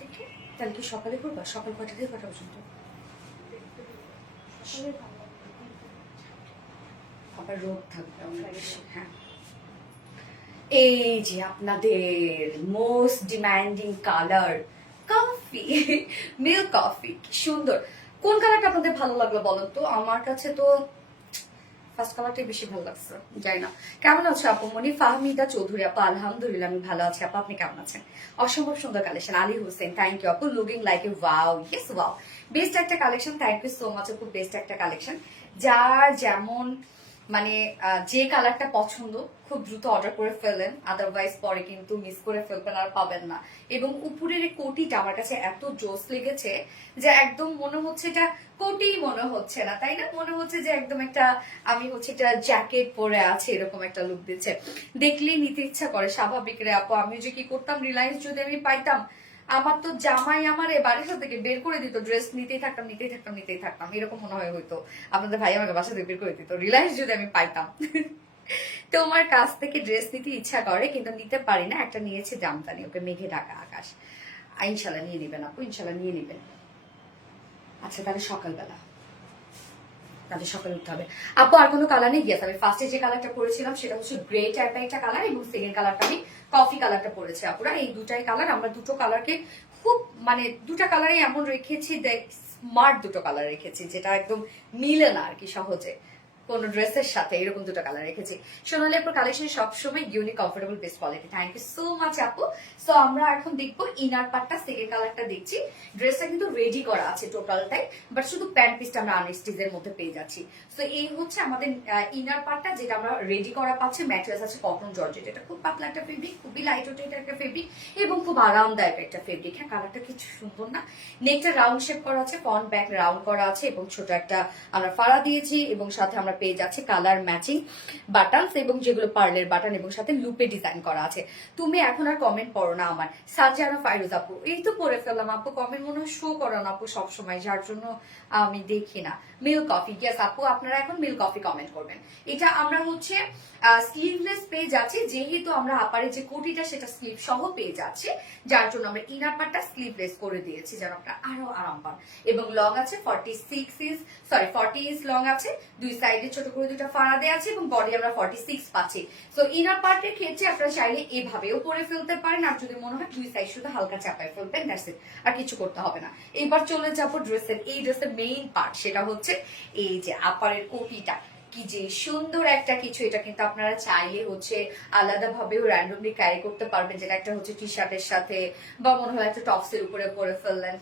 থেকে। তাহলে কি সকালে করবা? সকাল কয়টা থেকে কয়টা পর্যন্ত? আবার রোদ থাকবে অনেক বেশি। হ্যাঁ, এই যে আপনাদের most demanding colour coffee, milk coffee, কি সুন্দর। কোন কালারটা আপনাদের ভালো লাগলো বলেন তো? আমার কাছে তো ফার্স্ট কালারটাই বেশি ভালো লাগছে, যাই না। কেমন আছো আপু? মনি ফাহমিদা চৌধুরী আপু, আলহামদুলিল্লাহ আমি ভালো আছি আপু, আপনি কেমন আছেন? অসম্ভব সুন্দর collection, Ali Hossain thank you আপু, looking like a wow, yes wow, best একটা collection, thank you so much আপু, বেস্ট একটা কালেকশন। যার যেমন মানে যে কালারটা পছন্দ খুব দ্রুত অর্ডার করে ফেলেন, আদারওয়াইজ পরে কিন্তু মিস করে ফেলবেন, আর পাবেন না। এবং উপরের এই কোটিটা আমার কাছে এত জোস লেগেছে যে একদম মনে হচ্ছে এটা কোটি মনে হচ্ছে না, তাই না? মনে হচ্ছে যে একদম একটা আমি হচ্ছে এটা জ্যাকেট পরে আছে, এরকম একটা লুক দিচ্ছে, দেখলেই নিতে ইচ্ছা করে। স্বাভাবিক রে আপু, আমি যে কি করতাম, রিলায়েন্স যদি আমি পাইতাম, আমার তো জামাই আমার বাড়ির থেকে বের করে দিত, ড্রেস নিতেই থাকতাম নিতেই থাকতাম নিতেই থাকতাম, এরকম মনে হয় হইতো। আপনাদের ভাই আমাকে বাসা থেকে বের করে দিত, রিলায়েন্স যদি আমি পাইতাম। তোমার কাছ থেকে ড্রেস নিতে ইচ্ছা করে কিন্তু নিতে পারি না, একটা নিয়েছে জামদানি, ওকে মেঘে ঢাকা আকাশ। ইনশাল্লাহ নিয়ে নিবেন আপু, ইনশাল্লাহ নিয়ে নিবেন। আচ্ছা তাহলে সকালবেলা, তাদের সকালে উঠতে হবে। আপু আর কোনো কালার নেই? গিয়েছে আমি ফার্স্টে যে কালারটা পরেছিলাম সেটা হচ্ছে গ্রে টাইপের একটা কালার, এবং সেকেন্ড কালারটা আমি কফি কালারটা পরেছি। আপুরা এই দুটাই কালার, আমরা দুটো কালারকে খুব মানে দুটা কালারই এমন রেখেছি, দেখ স্মার্ট দুটো কালার রেখেছি, যেটা একদম মিলে না আর কি সহজে কোন ড্রেসের সাথে, এরকম দুটো কালার রেখেছি। সোনালী আপুর কালেকশন সবসময় unique, comfortable, best quality. Thank you so much আপু। সো আমরা এখন দেখবো ইনার পার্টটা, সেকেন্ড কালারটা দেখছি। ড্রেসটা কিন্তু রেডি করা আছে টোটালটাই, বাট শুধু প্যান্ট পিসটা আমরা আনস্টিচের মধ্যে পেয়ে যাচ্ছি। সো এই হচ্ছে আমাদের ইনার পার্টটা, যেটা আমরা রেডি করা পাচ্ছি। ম্যাটেরিয়ালস আছে কটন জর্জেট, এটা খুব পাতলা একটা ফেব্রিক, খুবই লাইট ওয়েট একটা ফেব্রিক, এবং খুব আরামদায়ক একটা ফেব্রিক। হ্যাঁ কালারটা কি সুন্দর না? নেকটা রাউন্ড শেপ করা আছে, ফ্রন্ট ব্যাক রাউন্ড করা আছে, এবং ছোট একটা আমরা ফাড়া দিয়েছি, এবং সাথে আমরা পেয়ে যাচ্ছি কালার ম্যাচিং বাটনস, এবং যেগুলো পার্লের বাটন, এবং সাথে লুপে ডিজাইন করা আছে। তুমি এখন আর কমেন্ট পড়ো না আমার, সাজানা ফাইরুজ আপু এই তো পড়ে ফেললাম আপু, কমেন্ট মনে হয় শো করো না আপু সবসময়, যার জন্য আমি দেখি না। মিল্ক কফি, ইয়েস আপু আপনারা এখন মিল্ক কফি কমেন্ট করবেন। এটা আমরা হচ্ছে স্লিভলেস পেয়ে যাচ্ছি, যেহেতু আমরা আপারে যে কোটিটা সেটা স্লিভ সহ পেয়ে যাচ্ছি, যার জন্য আমরা ইনার পার্টটা স্লিভলেস করে দিয়েছি, যেন আপনারা আরো আরাম পান। এবং লং আছে 40 ইঞ্চ লং আছে, দুই সাইডে ছোট করে দুটো ফাড়া দেওয়া আছে, এবং বডি আমরা 46 পাচ্ছি। সো ইনার পার্টের ক্ষেত্রে আপনারা চাইলে এভাবেও করে ফেলতে পারেন, আর যদি মনে হয় দুই সাইড শুধু হালকা চাপায় ফেলবেন, দ্যাটস ইট, আর কিছু করতে হবে না। এবার চলে যাবো ড্রেসের, এই ড্রেসের মেইন পার্ট, সেটা হচ্ছে এই যে আপারের কোটিটা। কি যে সুন্দর একটা কিছু, এটা কিন্তু আপনারা চাইলে হচ্ছে আলাদা ভাবেও র্যান্ডমলি ক্যারি করতে পারবেন, যেটা একটা হচ্ছে টি শার্টের সাথে, বা মনে হয় একটা টপসের উপরে পরে ফেললেন।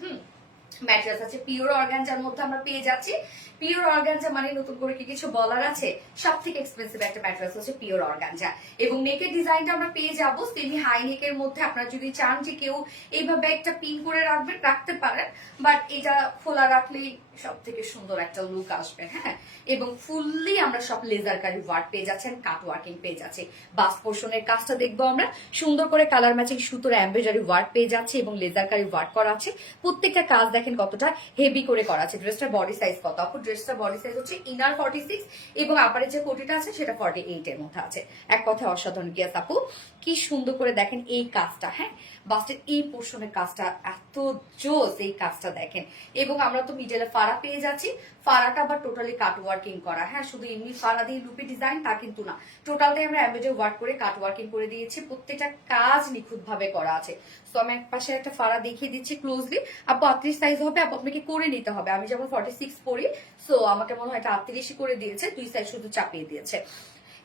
ম্যাটেরিয়ালস আছে পিওর অর্গানজার মধ্যে আমরা পেয়ে যাচ্ছি। পিওর অর্গানজা মানে নতুন করে কি কিছু বলার আছে? সব থেকে এক্সপেন্সিভ একটা ম্যাটেরিয়ালস হচ্ছে পিওর অর্গানজা। এবং নেকের ডিজাইনটা আমরা পেয়ে যাবো সেমি হাই নেকের মধ্যে। আপনারা যদি চান যে কেউ এইভাবে একটা পিন করে রাখবেন, রাখতে পারেন, বাট এটা খোলা রাখলেই সব থেকে সুন্দর একটা লুক আসবে। হ্যাঁ, এবং ফুললি আমরা সব লেজার কারি ওয়ার্ক পেয়ে যাচ্ছেন, কাট ওয়ার্কিং পেয়ে যাচ্ছে। বাস পোর্শনের কাজটা দেখবো আমরা, সুন্দর করে কালার ম্যাচিং সুতোর এমব্রয়ডারি ওয়ার্ক পেয়ে যাচ্ছে, এবং লেজার কারি ওয়ার্ক করা আছে। প্রত্যেকটা কাজ দেখেন কতটা হেভি করে করা আছে। ড্রেসটার বডি সাইজ কত আপু? ড্রেসটার বডি সাইজ হচ্ছে ইনার 46, এবং আপারে যে কোটিটা আছে সেটা 48 এর মধ্যে আছে। এক কথা অসাধারণ গিয়াস আপু, কি সুন্দর করে দেখেন এই কাজটা। হ্যাঁ, বাস্টের এই পোর্শনের কাজটা এত জোস, এই কাজটা দেখেন। এবং আমরা তো মিডলে ফাড়া পেয়ে যাচ্ছি, ফাড়াটা আবার টোটালি কাট ওয়ার্কিং করা। হ্যাঁ, শুধু এমনি ফাড়া দিয়ে লুপি ডিজাইন তা কিন্তু না, টোটালটাই আমরা এমব্রয়ডারি ওয়ার্ক করে কাট ওয়ার্কিং করে দিয়েছি। প্রত্যেকটা কাজ নিখুঁত ভাবে করা আছে। তো আমি এক পাশে একটা ফাড়া দেখিয়ে দিচ্ছি ক্লোজলি। আপু 38 সাইজ হবে, আপু আপনাকে করে নিতে হবে। আমি যেমন 46 পরি, সো আমাকে মনে হয় এটা 38 করে দিয়েছে, দুই সাইড শুধু চাপিয়ে দিয়েছে।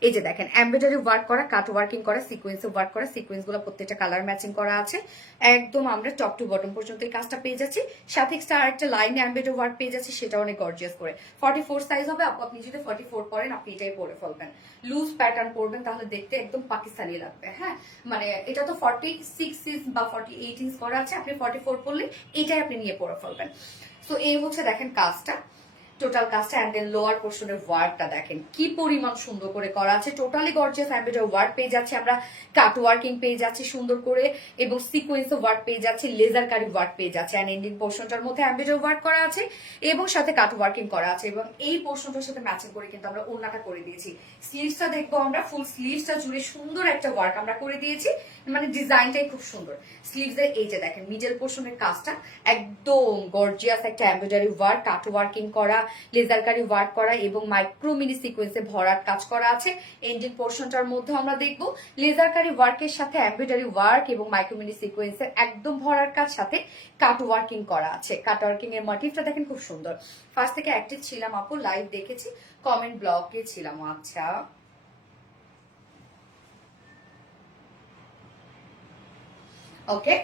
এই যে দেখেন এমব্রয়ডারি ওয়ার্ক করা, কাট ওয়ার্কিং করা, সিকোয়েন্স ওয়ার্ক করা, সিকোয়েন্স গুলো প্রত্যেকটা কালার ম্যাচিং করা আছে। একদম আমরা টপ টু বটম পর্যন্ত এই কাজটা পেয়ে যাচ্ছি। সাথে এক্সট্রা আরেকটা লাইনে এমব্রয়ডারি ওয়ার্ক পেয়ে যাচ্ছি, সেটা অনেক গর্জিয়াস করে। 44 সাইজ হবে আপু, আপনি যদি 44 পরেন আপনি এটাই পরে ফেলবেন। লুজ প্যাটার্ন পরবেন তাহলে দেখতে একদম পাকিস্তানি লাগবে। হ্যাঁ, মানে এটা তো 46 ইঞ্চ বা 48 ইঞ্চ করা আছে, আপনি 44 পরলে এটাই আপনি নিয়ে পরে ফেলবেন। তো এই হচ্ছে দেখেন কাজটা, টোটাল কাজটা। এন্ড দেন লোয়ার পোর্শনের ওয়ার্কটা দেখেন কি পরিমাণ সুন্দর করে করা আছে। টোটালি গর্জিয়াস এমব্রয়ডারি ওয়ার্ক পেয়ে যাচ্ছে আমরা, কাট ওয়ার্কিং পেয়ে যাচ্ছি সুন্দর করে, এবং সিকোয়েন্স ওয়ার্ক পেয়ে যাচ্ছে, লেজার কারি ওয়ার্ক পেয়ে যাচ্ছে। এন্ড এন্ডিং পোর্শনটার মধ্যে এমব্রয়ডারি ওয়ার্ক করা আছে, এবং সাথে কাট ওয়ার্কিং করা আছে। এবং এই পোর্শনটার সাথে ম্যাচিং করে কিন্তু আমরা ওড়নাটা করে দিয়েছি। স্লিভসটা দেখবো আমরা, ফুল স্লিভসটা জুড়ে সুন্দর একটা ওয়ার্ক আমরা করে দিয়েছি, মানে ডিজাইনটাই খুব সুন্দর। স্লিভসের এই যে দেখেন মিডল পোর্শনের কাজটা একদম গর্জিয়াস একটা এমব্রয়ডারি ওয়ার্ক, কাট ওয়ার্কিং করা, লেজার কারি ওয়ার্ক করা, এবং মাইক্রো মিনি সিকোয়েন্সে ভরাট কাজ করা আছে। এন্ডিং পোর্শনটার মধ্যে আমরা দেখবো লেজার কারি ওয়ার্কের সাথে এমব্রয়ডারি ওয়ার্ক এবং মাইক্রো মিনি সিকোয়েন্সের একদম ভরাট কাজ, সাথে কাট ওয়ার্কিং করা আছে। কাট ওয়ার্কিং এর মোটিভটা দেখেন খুব সুন্দর। ফার্স্ট থেকে অ্যাক্টিভ ছিলাম আপু, লাইভ দেখেছি, কমেন্ট ব্লকে ছিলাম। আচ্ছা, ওকে।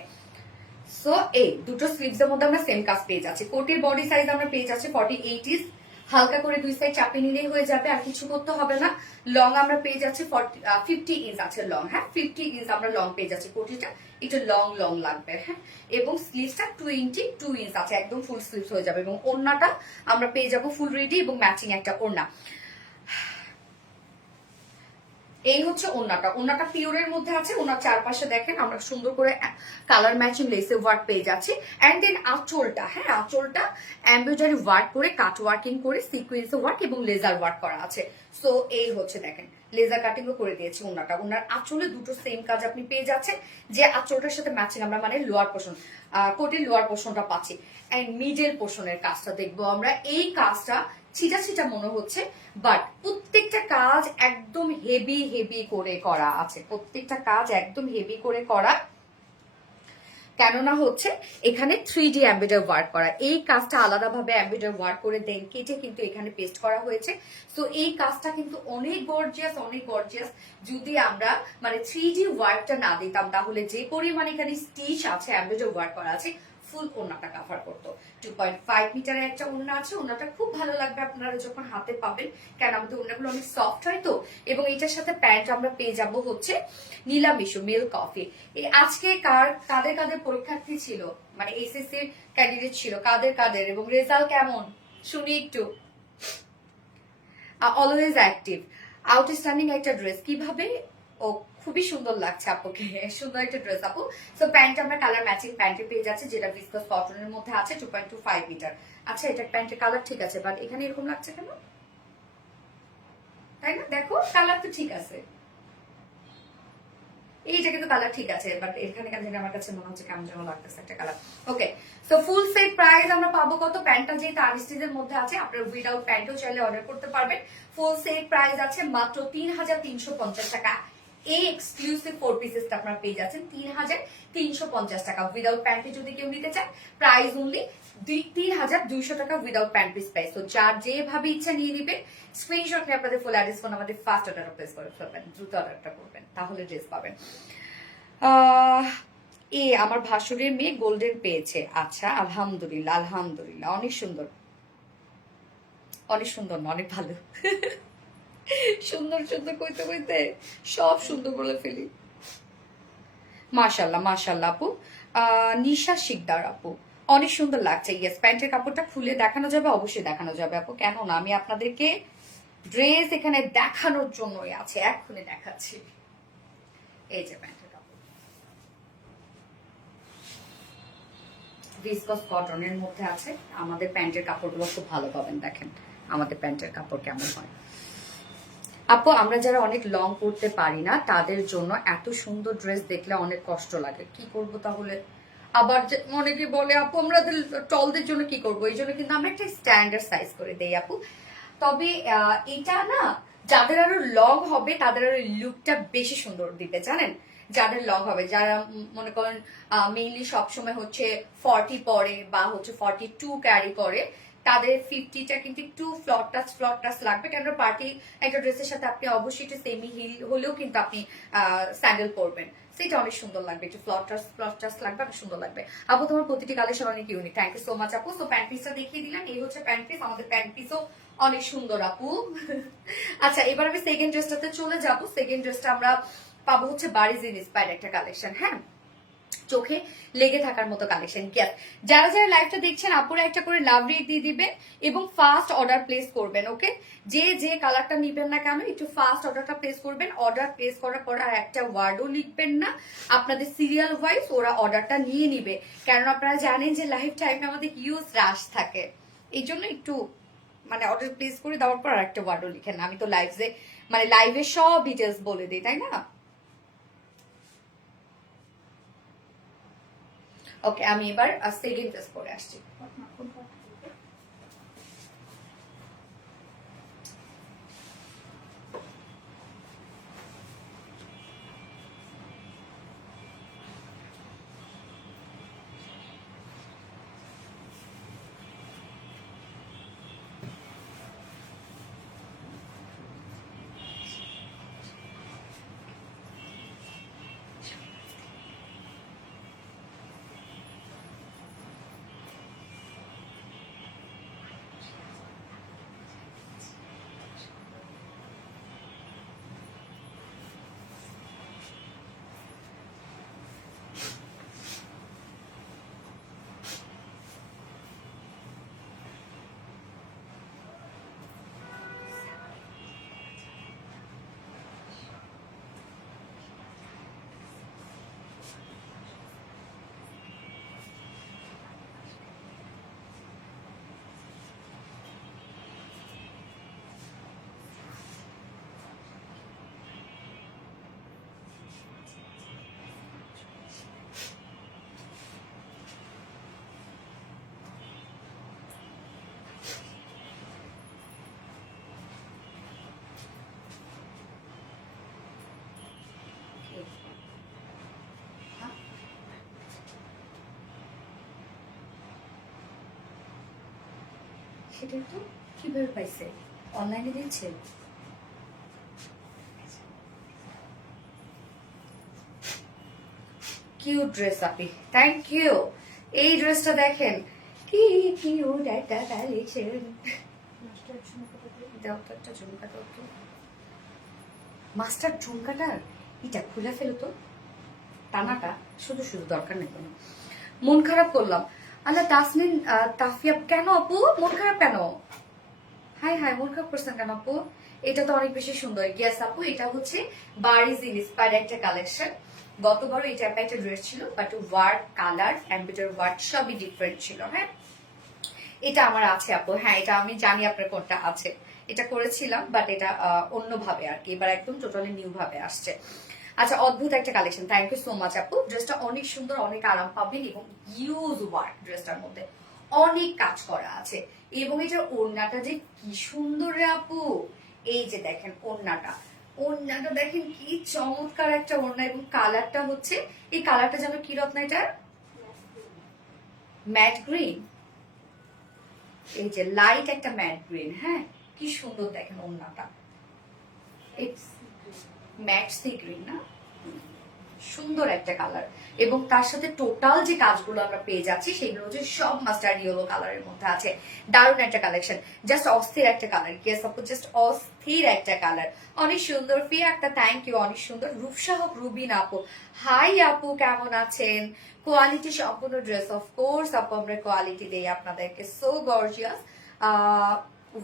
সো এই দুটো স্লিভস এর মধ্যে আমরা সেম কাজ পেয়ে যাচ্ছি। কোটির বডি সাইজ আমরা পেয়ে যাচ্ছি 48 ইঞ্চ, হালকা করে দুই সাইড চাপিয়ে নিলেই হয়ে যাবে, আর কিছু করতে হবে না। লং আমরা পেয়ে যাচ্ছি 50 ইঞ্চ আছে লং, হ্যাঁ 50 ইঞ্চ আমরা লং পেয়ে যাচ্ছি। কোটিটা একটু লং লং লাগবে, হ্যাঁ। এবং স্লিভসটা 22 ইঞ্চ আছে, একদম ফুল স্লিভস হয়ে যাবে। এবং ওড়নাটা আমরা পেয়ে যাবো ফুল রেডি এবং ম্যাচিং একটা ওড়না। এই হচ্ছে ওড়নাটা, ওড়নাটা পিওরের মধ্যে আছে। ওনার চারপাশে দেখেন আমরা সুন্দর করে কালার ম্যাচিং লেসে ওয়ার্ক পেয়ে যাচ্ছি। অ্যান্ড দেন আঁচলটা, হ্যাঁ আঁচলটা এমব্রয়ডারি ওয়ার্ক করে, কাট ওয়ার্কিং করে, সিকোয়েন্সে ওয়ার্ক এবং লেজার ওয়ার্ক করা আছে। সো এই হচ্ছে দেখেন লেজার কাটিংও করে দিয়েছি ওড়নাটা। ওনার আঁচলে দুটো সেম কাজ আপনি পেয়ে যাচ্ছেন, যে আঁচলটার সাথে ম্যাচিং আমরা মানে লোয়ার পোর্শন, কোটির লোয়ার পোর্শনটা পাচ্ছি। অ্যান্ড মিডল পোর্শনের কাজটা দেখবো আমরা। এই কাজটা ছিটা ছিটা মনে হচ্ছে, বাট প্রত্যেকটা কাজ একদম হেভি হেভি করে করা আছে, প্রত্যেকটা কাজ একদম হেভি করে করা। কেননা হচ্ছে এখানে 3D এমব্রয়ডারি ওয়ার্ক করা, এই কাজটা আলাদাভাবে এমব্রয়ডারি ওয়ার্ক করে দেন কেটে কিন্তু এখানে পেস্ট করা হয়েছে। সো এই কাজটা কিন্তু অনেক গর্জিয়াস, অনেক গর্জিয়াস। যদি আমরা মানে 3D ওয়ার্কটা না দিতাম, তাহলে যে পরিমাণ এখানে স্টিচ আছে, এমব্রয়ডারি ওয়ার্ক করা আছে, ফুল ওড়নাটা কাভার করতো। 2.5 মিটারের একটা ওড়না আছে, ওড়নাটা খুব ভালো লাগবে আপনারা যখন হাতে পাবেন, কেন আমাদের ওড়নাগুলো অনেক সফট হয় তো। এবং এটার সাথে প্যান্ট আমরা পেয়ে যাব হচ্ছে নীলাম ইস্যু মিল্ক কফি। এই আজকে কাদের কাদের পরীক্ষার্থী ছিল, মানে এসএসসি ক্যান্ডিডেট ছিল, কাদের কাদের, এবং রেজাল্ট কেমন শুনি একটু। অলওয়েজ অ্যাক্টিভ, আউটস্ট্যান্ডিং একটা ড্রেস, কিভাবে ও খুবই সুন্দর লাগছে আপুকে, সুন্দর একটা ড্রেস আপু। সো প্যান্ট আমরা কালার ম্যাচিং প্যান্টে পেয়ে যাচ্ছে, যেটা ভিসকস কটনের মধ্যে আছে, 2.25 মিটার। আচ্ছা এটা প্যান্টের কালার ঠিক আছে, বাট এখানে এরকম লাগছে কেন, তাই না? দেখো কালার তো ঠিক আছে, এইটা কিন্তু কালার ঠিক আছে, বাট এখানে কেন আমার কাছে মনে হচ্ছে কেমন যেন লাগতেছে একটা কালার। ওকে, সো ফুল সেট প্রাইস আমরা পাবো কত? প্যান্টটা যেহেতু আনস্টিচের মধ্যে আছে, আপনারা উইদাউট প্যান্টও চাইলে অর্ডার করতে পারবেন। ফুল সেট প্রাইস আছে মাত্র 3,350 টাকা। এই এক্সক্লুসিভ 4 পিসেসটা আপনারা পেয়ে যাচ্ছেন 3,350 টাকা। উইদাউট প্যান্টে যদি কেউ নিতে চান, প্রাইস অনলি 3,200 টাকা উইদাউট প্যান্ট পিস প্রাইস। তো যার যেভাবে ইচ্ছা নিয়ে নিবেন, স্ক্রিনশট নিয়ে আপনাদের ফুল অ্যাড্রেস ফোন আমাদের ফার্স্ট অর্ডার প্লেস করে ফেলবেন, দ্রুত অর্ডারটা করবেন, তাহলে ড্রেস পাবেন। আমার ভাসুরের মেয়ে গোল্ডেন পেয়েছে। আচ্ছা আলহামদুলিল্লাহ, আলহামদুলিল্লাহ, অনেক সুন্দর, অনেক সুন্দর, অনেক ভালো। সুন্দর সুন্দর কইতে কইতে সব সুন্দর বলে ফেলি। মাশাল্লাহ মাশাল্লাহ আপু। নিশা শিকদার আপু, অনেক সুন্দর লাগছে। ইয়েস, প্যান্টের কাপড়টা খুলে দেখানো যাবে, অবশ্যই দেখানো যাবে আপু, কেন না। আমি আপনাদেরকে ড্রেস এখানে দেখানোর জন্যই আছে, এক্ষুনি দেখাচ্ছি। এই যে প্যান্টের কাপড়, ভিসকস কটনের মধ্যে আছে। আমাদের প্যান্টের কাপড়গুলো খুব ভালো পাবেন, দেখেন আমাদের প্যান্টের কাপড় কেমন হয়। আপু আমরা যারা অনেক লং পরতে পারি না, তাদের জন্য এত সুন্দর ড্রেস দেখলে অনেক কষ্ট লাগে, কি করব তাহলে? আবার অনেকে বলে আপু আমরা টলদের জন্য কি করব, এই জন্য কিন্তু আমরা একটা স্ট্যান্ডার্ড সাইজ করে দেই আপু। তবে এটা না, যাদের আরো লং হবে তাদের আরো লুকটা বেশি সুন্দর দিতে, জানেন? যাদের লং হবে, যারা মনে করেন মেইনলি সবসময় হচ্ছে 40 পরে বা হচ্ছে 42 ক্যারি করে, তাদের 50টা কিন্তু একটু ফ্লট টাচ লাগবে। কেন পার্টি একটা ড্রেসের সাথে আপনি অবশ্যই একটু সেমি হিল হলেও কিন্তু আপনি স্যান্ডেল পরবেন, সেটা অনেক সুন্দর লাগবে। একটু ফ্লট টাচ লাগবে, অনেক সুন্দর লাগবে। আপু তোমার প্রতিটি কালেকশন অনেক unique, thank you so much আপু। তো প্যান্ট পিসটা দেখিয়ে দিলাম, এই হচ্ছে প্যান্ট পিস। আমাদের প্যান্ট পিসও অনেক সুন্দর আপু। আচ্ছা এবার আমি সেকেন্ড ড্রেসটাতে চলে যাব। সেকেন্ড ড্রেসটা আমরা পাবো হচ্ছে বারিজ ইন্সপায়ার্ড একটা কালেকশন, হ্যাঁ, চোখে লেগে থাকার মতো কালেকশন। যারা যারা লাইভটা দেখছেন, আপুরা একটা করে লাভ রেট দিয়ে দিবেন এবং ফাস্ট অর্ডার প্লেস করবেন। ওকে, যে যে কালারটা নিবেন না কেন, একটু ফাস্ট অর্ডারটা প্লেস করবেন। অর্ডার প্লেস করার পর আর একটা ওয়ার্ডও লিখবেন না, আপনাদের সিরিয়াল ওয়াইজ ওরা অর্ডারটা নিয়ে নিবে। কারণ আপনারা জানেন যে লাইভ টাইমে আমাদের হিউজ রাশ থাকে, এই জন্য একটু মানে অর্ডার প্লেস করে দেওয়ার পর আর একটা ওয়ার্ডও লিখেন। আমি তো লাইভে মানে লাইভে সব ডিটেলস বলে দিই, তাই না? ওকে, আমি এবার সেকেন্ড ড্রেস পরে আসছি। সেটাই তো, কিভাবে পাইছে? অনলাইনে দিচ্ছে? Cute dress Api, thank you. এই ড্রেসটা দেখেন কি কিউট একটা কালেকশন। দাও তো একটা ঝুমকা, দাও তো। মাস্টার ঝুমকাটার এটা খুলে ফেলো তো, টানাটা শুধু শুধু দরকার নেই কোনো। মন খারাপ করলাম। আল্লাহ তাসনিন তাফিয়া, কেন আপু মন খারাপ কেন? হাই হাই, মন খারাপ করছেন কেন আপু? এটা তো অনেক বেশি সুন্দর। ইয়েস আপু, এটা হচ্ছে বারিজ ইন্সপায়ার্ড একটা কালেকশন। গতবারও এই টাইপের একটা ড্রেস ছিল, but work, colour, embroidery work সবই ডিফারেন্ট ছিল। হ্যাঁ, এটা আমার আছে আপু। হ্যাঁ, এটা আমি জানি আপনার কোনটা আছে। এটা করেছিলাম, বাট এটা অন্যভাবে আর কি, এবার একদম টোটালি নিউ ভাবে আসছে। আচ্ছা, অদ্ভুত একটা collection, thank you so much আপু। ড্রেসটা অনেক সুন্দর, অনেক আরাম পাবেন এবং ইউজ ওয়ার্ক। ড্রেসটার মধ্যে অনেক কাজ করা আছে এবং এটার ওড়নাটা যে কি সুন্দর রে আপু। এই যে দেখেন ওড়নাটা, ওড়নাটা দেখেন কি চমৎকার একটা ওড়না এবং কালারটা হচ্ছে, এই কালারটা যেন কি রত্ন, এটা ম্যাট গ্রিন। এই যে লাইট একটা ম্যাট গ্রিন। হ্যাঁ, কি সুন্দর দেখেন ওড়নাটা, ম্যাট সি গ্রিন না, সুন্দর একটা কালার। এবং তার সাথে টোটাল যে কাজগুলো আমরা পেয়ে যাচ্ছি সেগুলো হচ্ছে সব মাস্টার্ড ইয়েলো কালারের মধ্যে আছে। দারুণ একটা কালেকশন, জাস্ট অস্থির একটা কালার। ইয়েস আপু, জাস্ট অস্থির একটা কালার, অনেক সুন্দর। ফিয়া একটা থ্যাংক ইউ, অনেক সুন্দর। রূপসা হোক রুবিন আপু, হাই আপু, কেমন আছেন? কোয়ালিটি সম্পূর্ণ ড্রেস, অফ কোর্স আপু আমরা কোয়ালিটি দেই আপনাদেরকে। So gorgeous.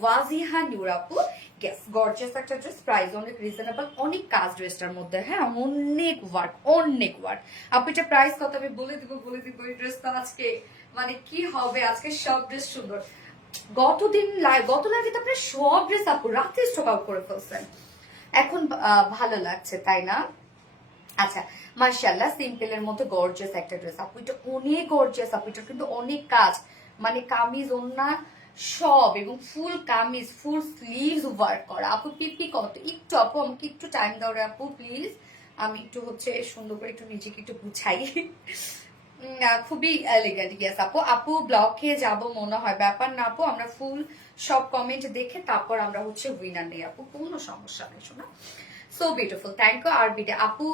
ওয়াজিহা নূর আপু, গেস গর্জিয়াস একটা ড্রেস, প্রাইস অনেক রিজনেবল, অনেক কাজ ড্রেসটার মধ্যে। হ্যাঁ, অনেক ওয়ার্ক, অনেক ওয়ার্ক আপু। এটা প্রাইস কত আমি বলে দিব, বলে দিব। এই ড্রেসটা আজকে মানে কি হবে, আজকে সব ড্রেস সুন্দর। গত লাইভে তো আপনার সব ড্রেস আপু রাতে স্টক আউট করে ফেলছেন। এখন ভালো লাগছে তাই না? আচ্ছা, মার্শাল্লাহ, সিম্পল এর মধ্যে গর্জিয়াস একটা ড্রেস আপু। এটা অনেক গর্জিয়াস আপু, এটা কিন্তু অনেক কাজ, মানে কামিজ ওন্না সব এবং ফুল কামিজ, ফুল স্লিভস ওয়ার্ক করা আপু। পিপি কত, একটু আপু আমাকে একটু টাইম দাও রে আপু প্লিজ, আমি একটু হচ্ছে সুন্দর করে একটু নিজেকে একটু গুছাই। খুবই এলিগেন্ট। ইয়েস আপু, আপু ব্লকে যাব মনে হয়, ব্যাপার না আপু, আমরা ফুল সব কমেন্ট দেখে তারপর আমরা হচ্ছে উইনার নেই আপু, কোনো সমস্যা নেই শোনা। So beautiful, thank you. আর বিডে আপু,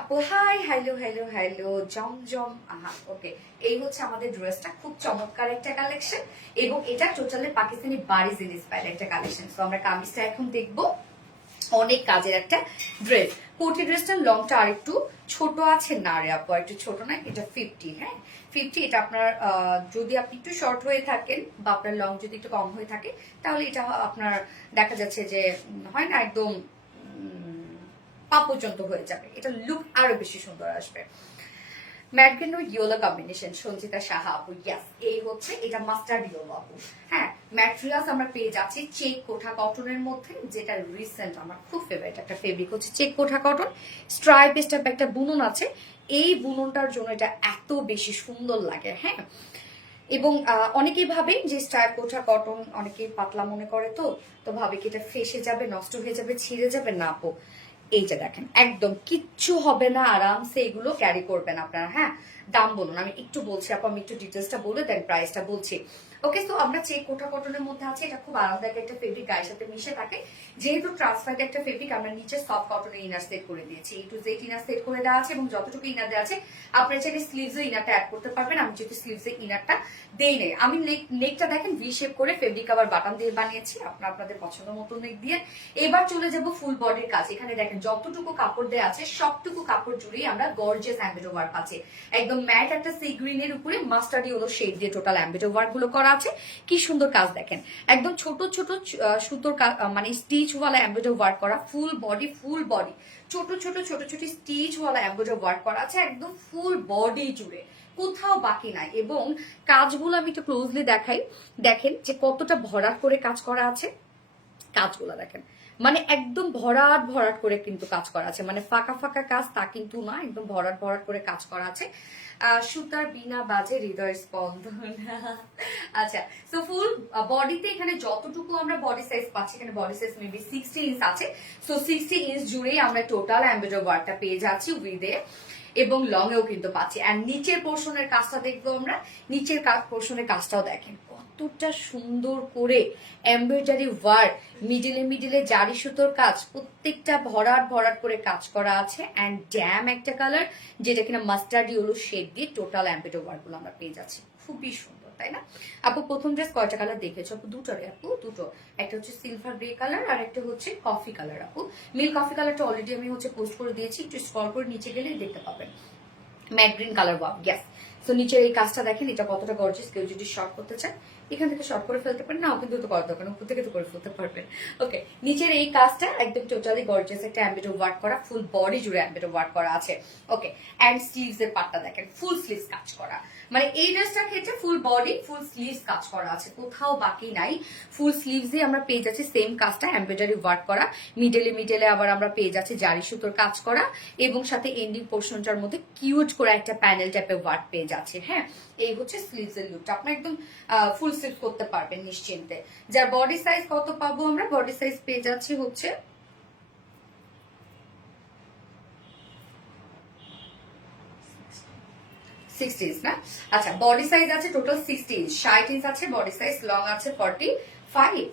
আপু hi, hello hello hello, Zamzam. আহা, ওকে। এই হচ্ছে আমাদের ড্রেসটা, খুব চমৎকার একটা কালেকশন এবং এটা টোটালি পাকিস্তানি বারিজ ইন্সপায়ার্ড একটা কালেকশন। তো আমরা কামিজটা এখন দেখবো, অনেক কাজের একটা ড্রেস। কোটি ড্রেসটার লংটা আর একটু ছোট আছে না রে আপু, একটু ছোট না, এটা 50। হ্যাঁ 50, এটা আপনার যদি আপনি একটু শর্ট হয়ে থাকেন বা আপনার লং যদি একটু কম হয়ে থাকে তাহলে এটা আপনার দেখা যাচ্ছে যে হয় না একদম পা পর্যন্ত হয়ে যাবে, এটা লুক আরো বেশি সুন্দর আসবে। ম্যাটগ্রিন ও ইয়েলো কম্বিনেশন, সঞ্চিতা সাহা আপু। ইয়াস, এই হচ্ছে এটা মাস্টার্ড ইয়েলো আপু। হ্যাঁ, ম্যাটেরিয়ালস আমরা পেয়ে যাচ্ছি চেক কোঠা কটনের মধ্যে, যেটা রিসেন্ট আমার খুব ফেভারিট একটা ফেব্রিক হচ্ছে চেক কোঠা কটন। স্ট্রাইপ স্টাইপ একটা বুনন আছে, এই বুননটার জন্য এটা এত বেশি সুন্দর লাগে। হ্যাঁ, এবং অনেকেই ভাবে যে স্ট্রাইপ কোঠা কটন অনেকেই পাতলা মনে করে, তো ভাবে কি এটা ফেসে যাবে, নষ্ট হয়ে যাবে, ছিঁড়ে যাবে। না আপু, এইটা দেখেন একদম কিচ্ছু হবে না, আরামসে এগুলো ক্যারি করবেন আপনারা। হ্যাঁ, দাম বলুন, আমি একটু বলছি আপু, আমি একটু ডিটেলসটা বলে দেন, প্রাইসটা বলছি। ওকে, তো আমরা চেক কোঠা কটনের মধ্যে আছে, এটা খুব আরামদায়ক একটা ফেব্রিক, গায়ের সাথে মিশে থাকে। যেহেতু ট্রান্সপারেন্ট একটা ফেব্রিক, আমরা নিচে সফট কটনের ইনার সেট করে দিয়েছি, A to Z inner set করে দেওয়া আছে এবং যতটুকু ইনার দেওয়া আছে আপনারা চাইলে স্লিভসে ইনারটা অ্যাড করতে পারবেন। আমি যেহেতু স্লিভসে ইনারটা দেই নেই, আমি নেকটা দেখেন ভি শেপ করে ফেব্রিক আবার বাটন দিয়ে বানিয়েছি, আপনাদের পছন্দ মতো নেক দিয়ে। এবার চলে যাব ফুল বডির কাজ। এখানে দেখেন যতটুকু কাপড় দেওয়া আছে সবটুকু কাপড় জুড়েই আমরা গর্জিয়াস এমব্রয়ডারি ওয়ার্ক আছে। একদম ম্যাট একটা সি গ্রিনের উপরে মাস্টার্ড ইয়েলো শেড দিয়ে টোটাল এমব্রয়ডারি ওয়ার্ক গুলো করা আছে। কি সুন্দর কাজ দেখেন, একদম ছোট ছোট সুতোর মানে স্টিচ ওয়ালা এমব্রয়ডারি ওয়ার্ক করা, ফুল বডি ছোট ছোট ছোট ছোট স্টিচ ওয়ালা এমব্রয়ডারি ওয়ার্ক করা আছে একদম ফুল বডি জুড়ে, কোথাও বাকি নাই। এবং কাজগুলো আমি একটু ক্লোজলি দেখাই, দেখেন যে কতটা ভরাট করে কাজ করা আছে। কাজগুলো দেখেন, মানে একদম ভরাট ভরাট করে কিন্তু কাজ করা আছে, মানে ফাঁকা ফাঁকা কাজ তা কিন্তু না, একদম ভরাট ভরাট করে কাজ করা আছে। সুতার বিনা বাজে হৃদয় স্পন্দন। আচ্ছা, তো ফুল বডিতে এখানে যতটুকু আমরা বডি সাইজ পাচ্ছি, এখানে বডি সাইজ মেবি 60 ইঞ্চ আছে। সো 60 ইঞ্চ জুড়েই আমরা টোটাল এমব্রয়ডারি ওয়ার্কটা পেয়ে যাচ্ছি উইথে, এবং লং এও কিন্তু পাচ্ছি। আর নিচের পোর্শনের কাজটা দেখবো আমরা, নিচের পোর্শনের কাজটাও দেখেন কত এতটা সুন্দর করে এমব্রয়ডারি ওয়ার্ক, মিডিলে মিডিলে জারি সুতোর কাজ, প্রত্যেকটা ভরাট ভরাট করে কাজ করা আছে। অ্যান্ড ড্যাম একটা কালার, যেটা কিনা মাস্টার্ড ইয়েলো শেড দিয়ে টোটাল এমব্রয়ডারি ওয়ার্ক গুলো আমরা পেয়ে যাচ্ছি। খুবই সুন্দর, তাই না আপু? প্রথম ড্রেস কয়টা কালার দেখেছো আপু? দুটো রে আপু, দুটো। একটা হচ্ছে সিলভার গ্রে কালার আর একটা হচ্ছে কফি কালার আপু। মিল কফি কালারটা অলরেডি আমি হচ্ছে পোস্ট করে দিয়েছি, একটু স্ক্রল করে নিচে গেলে দেখতে পাবেন। Mat green colour, wow gas. So নিচের এই কাজটা দেখেন, এটা কতটা গর্জিয়াস। কেউ যদি শর্ট করতে চায় এখান থেকে শর্ট করে ফেলতে পারেন, নাও কিন্তু তো করার দরকার, উপর থেকে তো করে ফেলতে পারবেন। ওকে, নিচের এই কাজটা একদম টোটালি গর্জিয়াস একটা এমব্রয়ডারি ওয়ার্ক করা, ফুল বডি জুড়ে এমব্রয়ডারি ওয়ার্ক করা আছে। ওকে, এন্ড স্লিভস এর পার্টটা দেখেন, ফুল স্লিভস কাজ করা। মানে এই ড্রেসটার ক্ষেত্রে ফুল বডি ফুল স্লিভস কাজ করা আছে, কোথাও বাকি নাই। ফুল স্লিভস এ আমরা পেয়ে যাচ্ছি সেম কাজটা, এমব্রয়ডারি ওয়ার্ক করা। মিডলে মিডলে আবার আমরা পেয়ে যাচ্ছি জারি সুতোর কাজ করা, এবং সাথে এন্ডিং পোর্শনটার মধ্যে কিউট করে একটা প্যানেল টাইপের ওয়ার্ক পেয়ে যাচ্ছে। হ্যাঁ, এই হচ্ছে স্লিভস এর লুকটা। আপনি একদম ফুল স্লিভ করতে পারবেন নিশ্চিন্তে। যার বডি সাইজ কত পাবো আমরা? বডি সাইজ পেয়ে যাচ্ছি হচ্ছে 60 ইঞ্চ না? আচ্ছা, বডি সাইজ আছে টোটাল 60 ইঞ্চ, 60 ইঞ্চ আছে বডি সাইজ, লং আছে 45,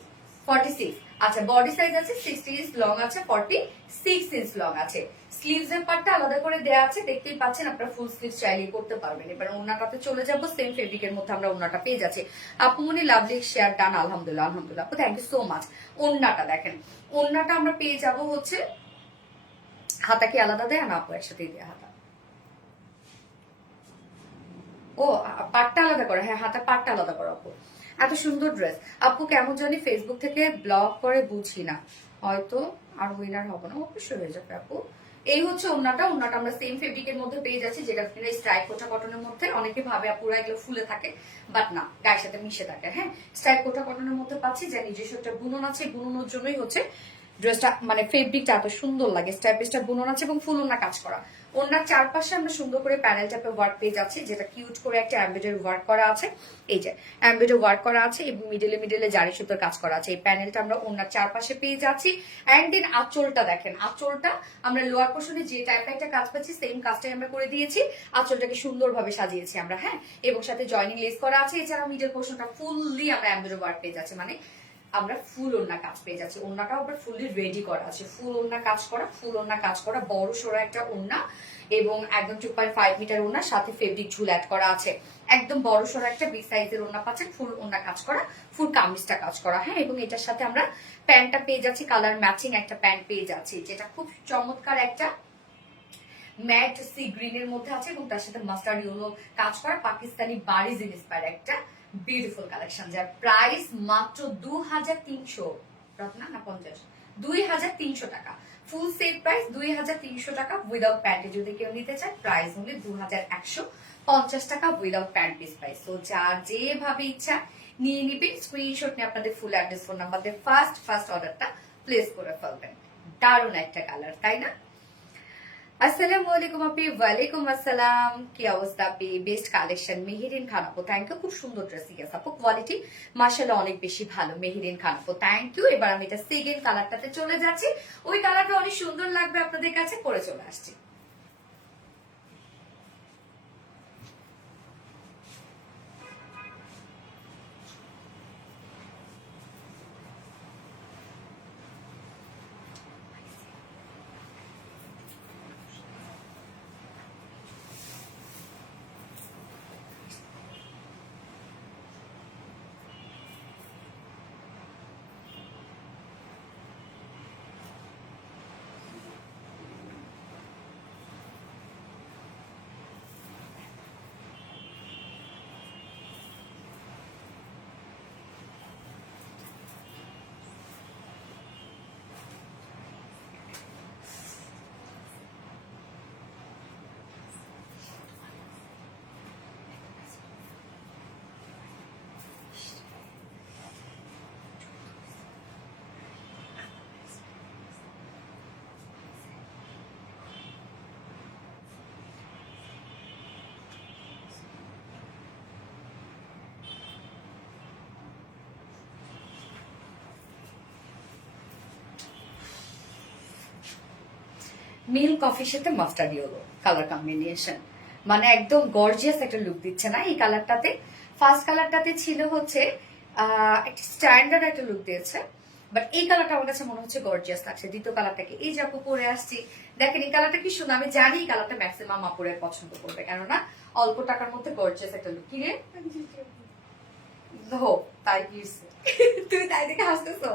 46। আচ্ছা, বডি সাইজ আছে 60 ইঞ্চ, লং আছে 46 ইঞ্চ লং আছে। স্লিভস এর পার্টটা আলাদা করে দেয়া আছে, দেখতেই পাচ্ছেন। আপনারা ফুল স্লিভ চাইলে করতে পারবেন। এবার ওন্নাটাতে চলে যাব, সেম ফেব্রিকের মধ্যে আমরা ওন্নাটা পেয়ে যাচ্ছি। আপুমনি লাভলি শেয়ার ডান, আলহামদুলিল্লাহ আলহামদুলিল্লাহ আপু, থ্যাংক ইউ সো মাচ। ওন্নাটা দেখেন, ওন্নাটা আমরা পেয়ে যাব হচ্ছে, হাতা কি আলাদা দেয়া না আপু? একসাথেই দেয়া হাতা। ও, পাটটা আলাদা করা, হ্যাঁ হাতের পাটটা আলাদা করা আপু। এত সুন্দর ড্রেস আপু, কেমন জানি ফেসবুক থেকে ব্লগ করে বুঝি না, হয়তো আর উইনার হবো না। অবশ্যই হয়ে যাবে আপু। এই হচ্ছে ওন্নাটা। ওন্নাটা আমরা সেম ফেব্রিকের মধ্যে পেয়ে যাচ্ছি, যেটা কিনা স্ট্রাইপ কোটা কটনের মধ্যে। অনেকে ভাবে আপুরা এগুলো ফুলে থাকে, বাট না, গায়ের সাথে মিশে থাকে। হ্যাঁ, স্ট্রাইপ কোটা কটনের মধ্যে পাচ্ছি, যা নিজস্ব একটা বুনন আছে। বুননের জন্যই হচ্ছে ড্রেসটা, মানে ফেব্রিকটা এত সুন্দর লাগে। স্ট্রাইপ স্ট্রাইপ বুনন আছে এবং ফুল ওন্না কাজ করা। ওন্নার চারপাশে আমরা সুন্দর করে প্যানেল টাইপের ওয়ার্ক পেয়ে যাচ্ছি, যেটা কিউট করে একটা এমব্রয়ডারি ওয়ার্ক করা আছে। এই যে এমব্রয়ডারি ওয়ার্ক করা আছে এবং মিডলে মিডলে জারি সুতোর কাজ করা আছে। এই প্যানেলটা আমরা ওন্নার চারপাশে পেয়ে যাচ্ছি। এন্ড দেন আঁচলটা দেখেন, আঁচলটা আমরা লোয়ার পোর্শনে যে টাইপের একটা কাজ পাচ্ছি, সেম কাজটাই আমরা করে দিয়েছি। আঁচলটাকে সুন্দরভাবে সাজিয়েছি আমরা। হ্যাঁ, এবং সাথে জয়নিং লেস করা আছে। এছাড়াও মিডল পোর্শনটা ফুললি আমরা এমব্রয়ডারি ওয়ার্ক পেয়ে যাচ্ছি, মানে আমরা ফুল ওন্না কাজ পেয়ে যাচ্ছি। ওন্নাটাও আবার ফুললি রেডি করা আছে, ফুল ওন্না কাজ করা, ফুল ওন্না কাজ করা, বড় সড়ো একটা ওন্না, এবং একদম 2.5 মিটার ওন্না, সাথে ফেব্রিক ঝুল অ্যাড করা আছে। একদম বড় সড়ো একটা বিগ সাইজের ওন্না পাচ্ছেন, ফুল ওন্না কাজ করা, ফুল কামিজটা কাজ করা। হ্যাঁ, এবং এটার সাথে আমরা প্যান্টটা পেয়ে যাচ্ছি, কালার ম্যাচিং একটা প্যান্ট পেয়ে যাচ্ছি, যেটা খুব চমৎকার একটা ম্যাট সি গ্রিনের মধ্যে আছে, এবং তার সাথে মাস্টার্ড ইয়েলো কাজ করা পাকিস্তানি বারিজ ইন্সপায়ার একটা বিউটিফুল কালেকশন, যার প্রাইস মাত্র 2300 না 50, 2300 টাকা। ফুল সেট প্রাইস 2300 টাকা উইদাউট প্যান্টে। যদি কেউ নিতে চায় প্রাইস হলে 2150 টাকা উইদাউট প্যান্ট পিস প্রাইস। তো যার যেভাবে ইচ্ছা নিয়ে নিবেন, স্ক্রিনশট নিয়ে আপনাদের ফুল অ্যাড্রেস ফোন নাম্বার দিয়ে ফার্স্ট অর্ডারটা প্লেস করে ফেলবেন। দারুণ একটা কালার, তাই না? আসসালামু আলাইকুম আপি। ওয়ালাইকুম আসসালাম, কি অবস্থা আপি? বেস্ট কালেকশন মেহেরিন খান আপু, থ্যাংক ইউ। খুব সুন্দর ড্রেস, ইয়েস আপু, কোয়ালিটি মাশাআল্লাহ অনেক বেশি ভালো। মেহেরিন খান আপু, থ্যাংক ইউ। এবার আমি এটা সেকেন্ড কালারটাতে চলে যাচ্ছি। ওই কালারটা অনেক সুন্দর লাগবে আপনাদের কাছে, পরে চলে আসছি। মিল কফির সাথে মাস্টার্ড ইয়েলো কালার কম্বিনেশন, মানে একদম গর্জিয়াস একটা লুক দিচ্ছে না এই কালারটাতে। ফার্স্ট কালারটাতে ছিল হচ্ছে একটা স্ট্যান্ডার্ড একটা লুক দিয়েছে, বাট এই কালারটা আমার কাছে মনে হচ্ছে গর্জিয়াস লাগছে। দ্বিতীয় কালারটাকে এই যে আপু পরে আসছি, দেখেন এই কালারটা কি সুন্দর। আমি জানি এই কালারটা ম্যাক্সিমাম আপুরের পছন্দ করবে, কেননা অল্প টাকার মধ্যে গর্জিয়াস একটা লুক। কিনে তাই কি তুমি তাই দেখে হাসতেছো?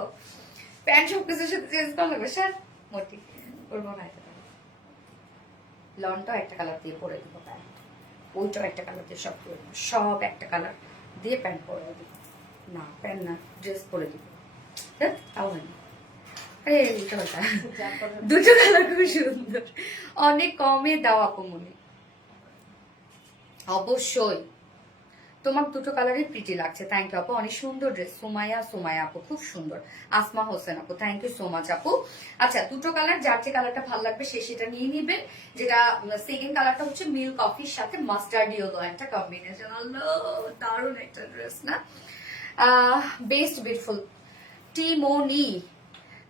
প্যান্ট সবকিছুর সাথে চেঞ্জ করা লাগবে স্যার, মোটি করবো না। লনটাও একটা কালার দিয়ে পরে দিব প্যান্ট, ওইটাও একটা কালার দিয়ে সব করে দিব, সব একটা কালার দিয়ে প্যান্ট পরে দিব। না প্যান্ট না, ড্রেস পরে দিব। তাও হয়নি। দুটো কালার খুব সুন্দর, অনেক কমে দেওয়া আপমনি। অবশ্যই তোমার দুটো কালারই প্রিটি লাগছে। থ্যাংক ইউ আপু, অনেক সুন্দর ড্রেস। সুমায়া আপু খুব সুন্দর। আসমা হোসেন আপু থ্যাংক ইউ সো মাচ আপু। আচ্ছা দুটো কালার, যার যে কালারটা ভালো লাগবে সে সেটা নিয়ে নিবেন। যেটা সেকেন্ড কালারটা হচ্ছে মিল্ক কফির সাথে মাস্টার্ড ইয়েলো, একটা কম্বিনেশন। দারুণ একটা ড্রেস না? বেস্ট বিউটিফুল টিমোনি,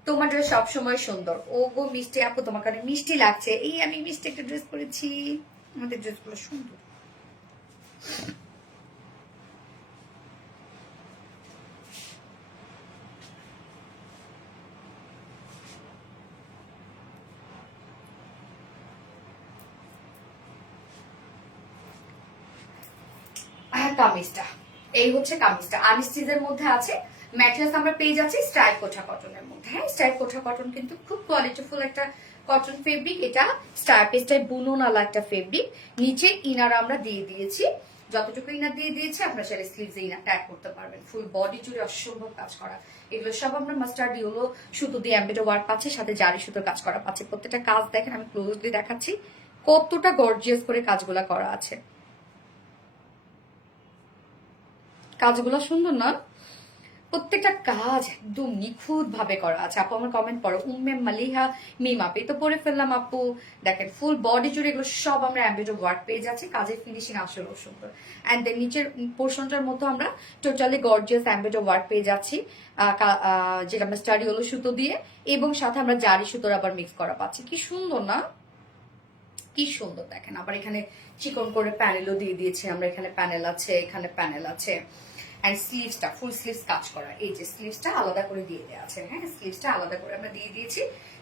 তোমার ড্রেস সবসময় সুন্দর। ও গো মিষ্টি আপু, তোমার কারণে মিষ্টি লাগছে। এই আমি মিষ্টি একটা ড্রেস পরেছি, আমাদের ড্রেসগুলো সুন্দর। কামিজটা এই হচ্ছে কামিজটা, আনস্টিচের মধ্যে আছে। ম্যাটেরিয়ালস আমরা পেয়ে যাচ্ছি স্ট্রাইপ কোঠা কটনের মধ্যে। হ্যাঁ স্ট্রাইপ কোঠা কটন কিন্তু খুব কোয়ালিটিফুল একটা কটন ফেব্রিক। এটা স্ট্রাইপ বুনন আলা একটা ফেব্রিক। নিচে ইনার আমরা দিয়ে দিয়েছি, যতটুকু ইনার দিয়ে দিয়েছি আপনার সাথে স্লিভস ইনার ট্যাগ করতে পারবেন। ফুল বডি জুড়ে অসম্ভব কাজ করা, এগুলো সব আমরা মাস্টার্ড ইয়েলো সুতো দিয়ে এমব্রয়ডারি ওয়ার্ক পাচ্ছে, সাথে জারি সুতোর কাজ করা পাচ্ছে। প্রত্যেকটা কাজ দেখেন, আমি ক্লোজলি দেখাচ্ছি কতটা গর্জিয়াস করে কাজগুলা করা আছে। কাজগুলো সুন্দর না? প্রত্যেকটা কাজ একদম নিখুঁত ভাবে করা আছে। আপু আমার কমেন্ট পড়ো, উম্মে মালিহা মিম আপু তো পরে ফেললাম আপু। দেখেন ফুল বডি জুড়ে এগুলো সব আমরা এমব্রয়ডারি ওয়ার্ক পেয়ে যাচ্ছি, কাজের ফিনিশিং আসলেও সুন্দর। অ্যান্ড দেন নিচের পোর্শনটার মতো আমরা টোটালি গর্জিয়াস এমব্রয়ডারি ওয়ার্ক পেয়ে যাচ্ছি, যেটা আমরা স্টাডি হলো সুতো দিয়ে, এবং সাথে আমরা জারি সুতোর আবার মিক্স করা পাচ্ছি। কি সুন্দর না? কি সুন্দর দেখেন। আবার এখানে চিকন করে প্যানেলও দিয়ে দিয়েছি আমরা, এখানে প্যানেল আছে, এখানে প্যানেল আছে। এন্ড স্লিভসটা ফুল স্লিভস কাজ করা, এই যে স্লিভসটা আলাদা করে দিয়ে দেওয়া আছে। হ্যাঁ স্লিভসটা আলাদা করে আমরা দিয়ে দিয়েছি।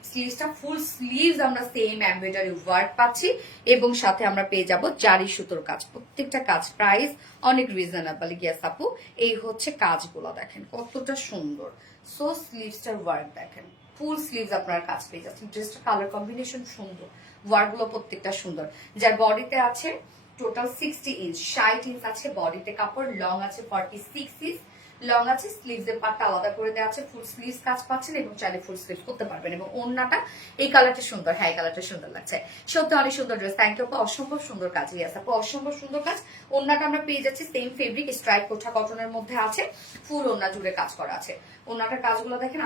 স্লিভসটা ফুল স্লিভস আমরা সেম এমব্রয়ডারি ওয়ার্ক পাচ্ছি, এবং সাথে আমরা পেয়ে যাব জারি সুতোর কাজ। প্রত্যেকটা কাজ প্রাইস অনেক রিজনেবল। গিয়াস আপু এই হচ্ছে কাজগুলো দেখেন কতটা সুন্দর। সো স্লিভসটার ওয়ার্ক দেখেন, ফুল স্লিভস আপনার কাজ পেয়ে যাচ্ছেন। ড্রেসটা কালার কম্বিনেশন সুন্দর, ওয়ার্কগুলো প্রত্যেকটা সুন্দর। যার বডিতে আছে টোটাল 60 ইঞ্চ, 60 ইঞ্চ আছে বডিতে কাপড়, লং আছে 46 ইঞ্চ লং আছে। স্লিভস এর পার্টটা আলাদা করে দেওয়া আছে, ফুল স্লিভস কাজ পাচ্ছেন এবং চাইলে ফুল স্লিভস করতে পারবেন। এবং ওড়নাটা এই কালারটা সুন্দর, হ্যাঁ এই কালারটা সুন্দর লাগছে, সত্যি অনেক সুন্দর ড্রেস। থ্যাংক ইউ আপু, অসম্ভব সুন্দর কাজ। ইয়াস আপু অসম্ভব সুন্দর কাজ। ওড়নাটা আমরা পেয়ে যাচ্ছি সেম ফেব্রিক স্ট্রাইপ কোঠা কটনের মধ্যে আছে, ফুল ওড়না জুড়ে কাজ করা আছে। ওড়নাটার কাজগুলো দেখেন,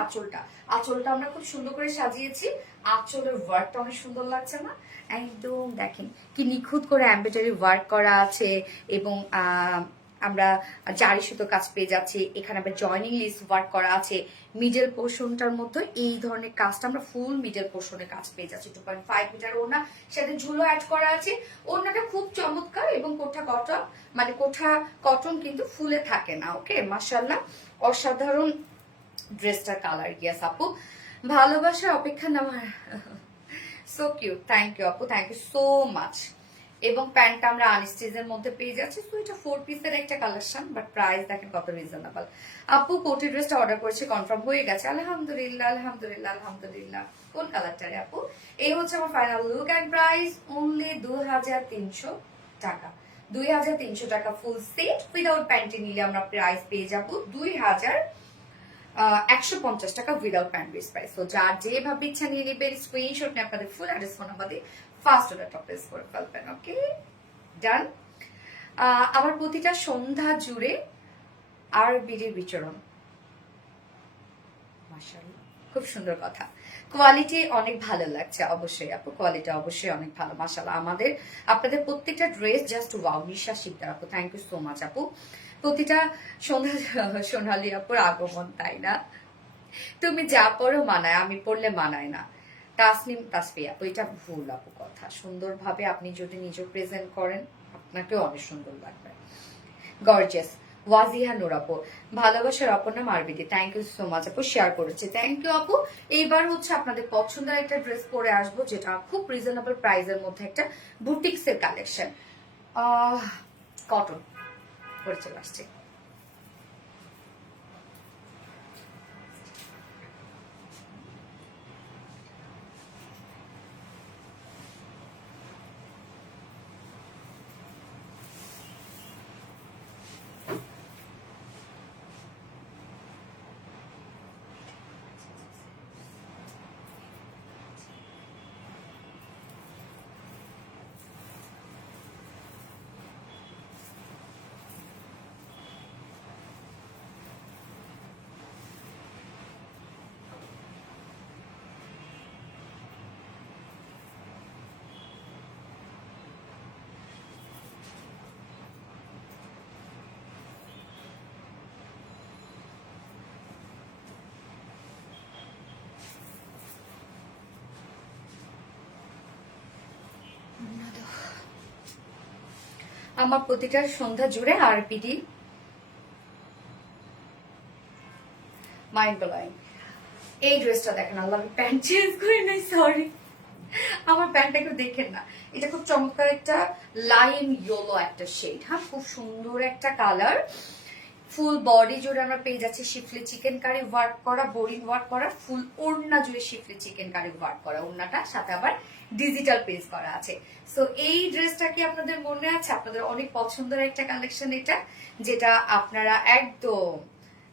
আঁচলটা আমরা খুব সুন্দর করে সাজিয়েছি। আঁচলের ওয়ার্কটা অনেক সুন্দর লাগছে না? একদম দেখেন কি নিখুঁত করে এমব্রয়ডারি ওয়ার্ক করা আছে, এবং আমরা জারি সুতো কাজ পেয়ে যাচ্ছি। এখানে আমরা জয়নিং লিস ওয়ার্ক করা আছে। মিডল পোর্শনটার মধ্যে এই ধরনের কাজটা আমরা ফুল মিডল পোর্শনে কাজ পেয়ে যাচ্ছি। 2.5 মিটার ওড়না, সাথে ঝুলো অ্যাড করা আছে। ওড়নাটা খুব চমৎকার, এবং কোঠা কটন কিন্তু ফুলে থাকে না। ওকে মাশাআল্লাহ অসাধারণ ড্রেসটার কালার। গিয়াস আপু ভালোবাসার অপেক্ষা নেওয়ার সো কিউট। থ্যাংক ইউ আপু, থ্যাংক ইউ সো মাচ। এবং প্যান্টটা আমরা আনস্টিচের মধ্যে পেয়ে যাচ্ছি। সো এটা 4 পিসের একটা কালেকশন, বাট প্রাইস দেখেন কত রিজনেবল। আপু কোটি ড্রেসটা অর্ডার করেছি, কনফার্ম হয়ে গেছে আলহামদুলিল্লাহ আলহামদুলিল্লাহ আলহামদুলিল্লাহ। কোন কালারটারে আপু? এই হচ্ছে আমার final look and price only 2300 টাকা। 2300 টাকা ফুল সেট উইদাউট প্যান্টি নিলে আমরা প্রাইস পেয়ে যাব 2150 টাকা উইদাউট প্যান্ট বেস প্রাইস। তো যার যেভাবে ইচ্ছা নিয়ে নেবেন, স্ক্রিনশট নিয়ে আপনাদের ফুল অ্যাড্রেস ফোন নাম্বার দিয়ে ফার্স্ট অর্ডারটা প্লেস করে ফেলবেন। ওকে ডান। আমার প্রতিটা সন্ধ্যা জুড়ে আর বিড়ির বিচরণ, মাশাআল্লাহ খুব সুন্দর কথা। কোয়ালিটি অনেক ভালো লাগছে, অবশ্যই আপু কোয়ালিটি অবশ্যই অনেক ভালো মাশাআল্লাহ। আপনাদের প্রত্যেকটা ড্রেস জাস্ট ওয়াও। নিশা শিকদার আপু থ্যাংক ইউ সো মাচ আপু। প্রতিটা সন্ধ্যা সোনালী আপুর আগমন, তাই না? তুমি যা পড়ো মানায়, আমি পড়লে মানায় না। তাসনিম তাসফি আপু এটা ভুল আপু কথা। সুন্দরভাবে আপনি যদি নিজে প্রেজেন্ট করেন আপনাকেও অনেক সুন্দর লাগবে। গর্জিয়াস ওয়াজিহা নূর আপু, ভালোবাসার অপর নাম আরবিদি, থ্যাংক ইউ সো মাচ আপু, শেয়ার করেছি, থ্যাংক ইউ আপু। এইবার হচ্ছে আপনাদের পছন্দের একটা ড্রেস পরে আসবো, যেটা খুব রিজনেবল প্রাইসের মধ্যে একটা বুটিক্সের কালেকশন, কটন পরে চলে আসছে। আমার প্রতিটা সন্ধ্যা জুড়ে আরপিডি মাইন্ড ব্লোয়িং। এই ড্রেসটা দেখেন, আল্লাহ আমি প্যান্ট চেঞ্জ করি নাই, সরি, আমার প্যান্টটা একটু দেখেন না, এটা খুব চমৎকার একটা লাইন ইয়েলো একটা শেড, হ্যাঁ খুব সুন্দর একটা কালার। ফুল বডি জুড়ে আমরা পেয়ে যাচ্ছি শিফলি চিকেন কারি ওয়ার্ক করা, বোরিং ওয়ার্ক করা, ফুল ওড়না জুড়ে শিফলি চিকেন কারি ওয়ার্ক করা, ওড়নাটা সাথে আবার ডিজিটাল পেজ করা আছে। সো এই ড্রেসটা কি আপনাদের মনে আছে? আপনাদের অনেক পছন্দের একটা কালেকশন এটা, যেটা আপনারা একদম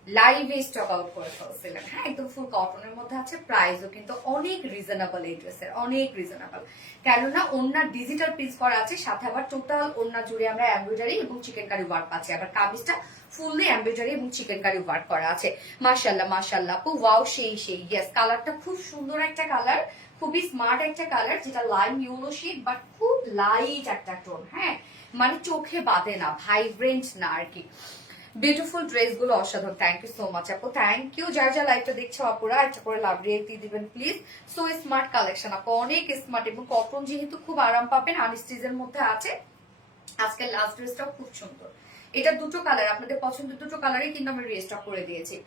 লাইভে স্টক আউট করে ফেলছিলেন, হ্যাঁ একদম ফুল কটনের মধ্যে আছে, প্রাইসও কিন্তু অনেক রিজনেবল এই ড্রেসের, অনেক রিজনেবল, কেননা ওড়না ডিজিটাল পিস করা আছে, সাথে আবার টোটাল ওড়না জুড়ে আমরা এমব্রয়ডারি এবং চিকেন কারি ওয়ার্ক পাচ্ছি, আবার কামিজটা ফুললি এমব্রয়ডারি এবং চিকেন কারি ওয়ার্ক করা আছে। মাশাআল্লাহ মাশাআল্লাহ আপু, ওয়াও, সেই ইয়েস, কালারটা খুব সুন্দর একটা কালার, খুবই স্মার্ট একটা কালার, যেটা লাইম ইয়েলো শেড বাট খুব লাইট একটা টোন, হ্যাঁ মানে চোখে বাঁধে না, ভাইব্রেন্ট না আর কি। বিউটিফুল ড্রেস গুলো অসাধারণ, থ্যাংক ইউ সো মাচ আপু, থ্যাংক ইউ। যারা যারা লাইভটা দেখছো আপুরা একটা করে লাভ রিয়েক্ট দিয়ে দিবেন প্লিজ। সো স্মার্ট কালেকশন আপু, অনেক স্মার্ট, এবং কটন যেহেতু খুব আরাম পাবেন, আনস্টিচের মধ্যে আছে। আজকের লাস্ট ড্রেসটাও খুব সুন্দর, এটা দুটো কালার, আপনাদের পছন্দের দুটো কালারই কিন্তু আমরা রিস্টক করে দিয়েছি,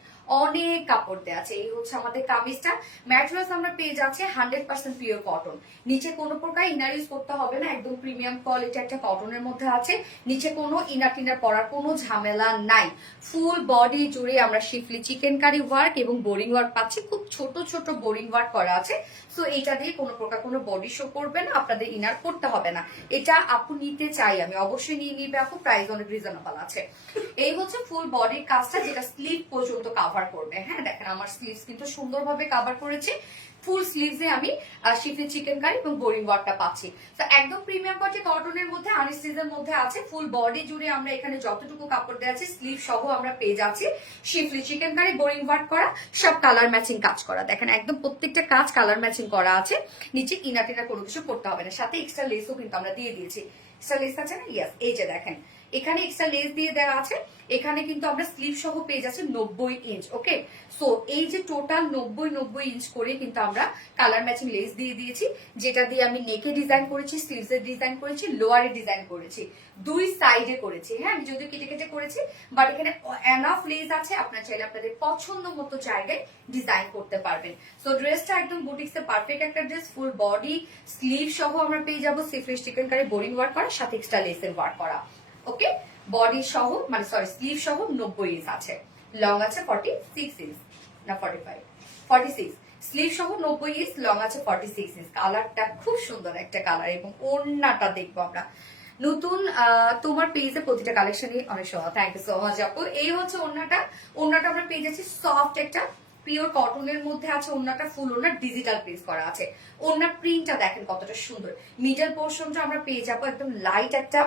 অনেক কাপড় দেওয়া আছে। এই হচ্ছে আমাদের কামিজটা, ম্যাটেরিয়ালস আমরা পেয়ে যাচ্ছে 100% পিওর কটন, নিচে কোনো প্রকার ইনার ইউজ করতে হবে না, একদম প্রিমিয়াম কোয়ালিটি একটা কটনের মধ্যে আছে, নিচে কোনো ইনার টিনার পরার কোনো ঝামেলা নাই। ফুল বডি জুড়ে আমরা শিফলি চিকেন কারি ওয়ার্ক এবং বোরিং ওয়ার্ক পাচ্ছি, খুব ছোট ছোট বোরিং ওয়ার্ক করা আছে। সো এটা দিয়ে কোনো প্রকার কোনো বডি শো করবে না, আপনাদের ইনার করতে হবে না। এটা আপু নিতে চাই আমি, অবশ্যই নিয়ে নিবে আপু, প্রাইস অনেক রিজনেবল আছে। এই হচ্ছে ফুল বডির কাজটা, যেটা স্লিভ পর্যন্ত কাভার করবে, হ্যাঁ দেখেন আমার স্লিভস কিন্তু সুন্দরভাবে কাভার করেছে, ফুল স্লিভসে আমি শিফলি চিকেন কারি এবং বোরিং ওয়ার্কটা পাচ্ছি। তো একদম প্রিমিয়াম কোয়ালিটি কটনের মধ্যে আনস্টিচের মধ্যে আছে, ফুল বডি জুড়ে আমরা এখানে যতটুকু কাপড় দেওয়া আছে স্লিভ সহ আমরা পেয়ে যাচ্ছি শিফলি চিকেন কারি বোরিং ওয়ার্ক করা, সব কালার ম্যাচিং কাজ করা, দেখেন একদম প্রত্যেকটা কাজ কালার ম্যাচিং করা আছে, নিচে ইনা টিনা কোনো কিছু করতে হবে না, সাথে এক্সট্রা লেসও কিন্তু আমরা দিয়ে দিয়েছি। এক্সট্রা লেস আছে না, ইয়েস, এই যে দেখেন এখানে এক্সট্রা লেস দিয়ে দেওয়া আছে, এখানে কিন্তু আমরা স্লিভ সহ পেয়ে যাচ্ছি 90 ইঞ্চ, ওকে। সো এই যে টোটাল 90 ইঞ্চ করে কিন্তু আমরা কালার ম্যাচিং লেস দিয়ে দিয়েছি, যেটা দিয়ে আমি নেকে ডিজাইন করেছি, স্লিভসের ডিজাইন করেছি, লোয়ারে ডিজাইন করেছি, দুই সাইডে করেছি, হ্যাঁ আমি যদিও কেটে কেটে করেছি, বাট এখানে এনাফ লেস আছে, আপনার চাইলে আপনাদের পছন্দ মতো জায়গায় ডিজাইন করতে পারবেন। সো ড্রেসটা একদম বুটিক্সে পারফেক্ট একটা ড্রেস, ফুল বডি স্লিভ সহ আমরা পেয়ে যাবো সিফলি চিকেন কারি বোরিং ওয়ার্ক করা, সাথে এক্সট্রা লেসের ওয়ার্ক করা, ওকে। বডি সহ মানে সরি স্লিভ সহ 90 ইঞ্চ আছে, লং আছে 46 ইঞ্চ না 45, 46, স্লিভ সহ 90 ইঞ্চ, লং আছে 46 ইঞ্চ। কালারটা খুব সুন্দর একটা কালার, এবং ওড়নাটা দেখবো আমরা নতুন তোমার পেজে প্রতিটা কালেকশনই অনেক সময়, থ্যাংক ইউ সো মাচ আপু। এই হচ্ছে ওড়নাটা, ওড়নাটা আমরা পেয়ে যাচ্ছি সফট একটা পিওর কটনের মধ্যে আছে, ওড়নাটা ফুল ওড়না ডিজিটাল পেজ করা আছে, ওড়না প্রিন্টটা দেখেন কতটা সুন্দর, মিডল পোর্শনটা আমরা পেয়ে যাবো একদম লাইট একটা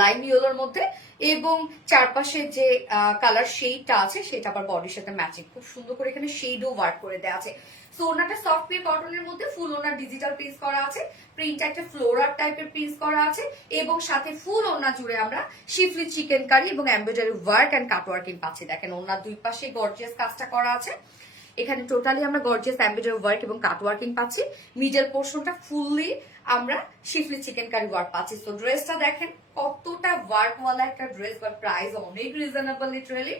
লাইম ইয়েলোর মধ্যে, এবং চারপাশে যে কালার শেডটা আছে সেটা আবার বডির সাথে ম্যাচিং, খুব সুন্দর করে এখানে শেডও ওয়ার্ক করে দেওয়া আছে। সো ওনাটা সফট পিওর কটনের মধ্যে ফুল ওনার ডিজিটাল প্রিন্ট করা আছে, প্রিন্ট একটা ফ্লোরার টাইপের প্রিন্ট করা আছে, এবং সাথে ফুল ওনা জুড়ে আমরা শিফলি চিকেন কারি এবং embroidery work and cut working পাচ্ছি। দেখেন ওনার দুই পাশে গর্জিয়াস কাজটা করা আছে, এখানে টোটালি আমরা গর্জিয়াস এমব্রয়ডারি ওয়ার্ক এবং কাট ওয়ার্কিং পাচ্ছি, মিডল পোর্শনটা ফুললি আমরা শিফলি চিকেন কারি ওয়ার্ক পাচ্ছি। তো ড্রেসটা দেখেন কতটা ওয়ার্কওয়ালা একটা ড্রেস, বাট প্রাইস অনেক রিজনেবল লিটারালি।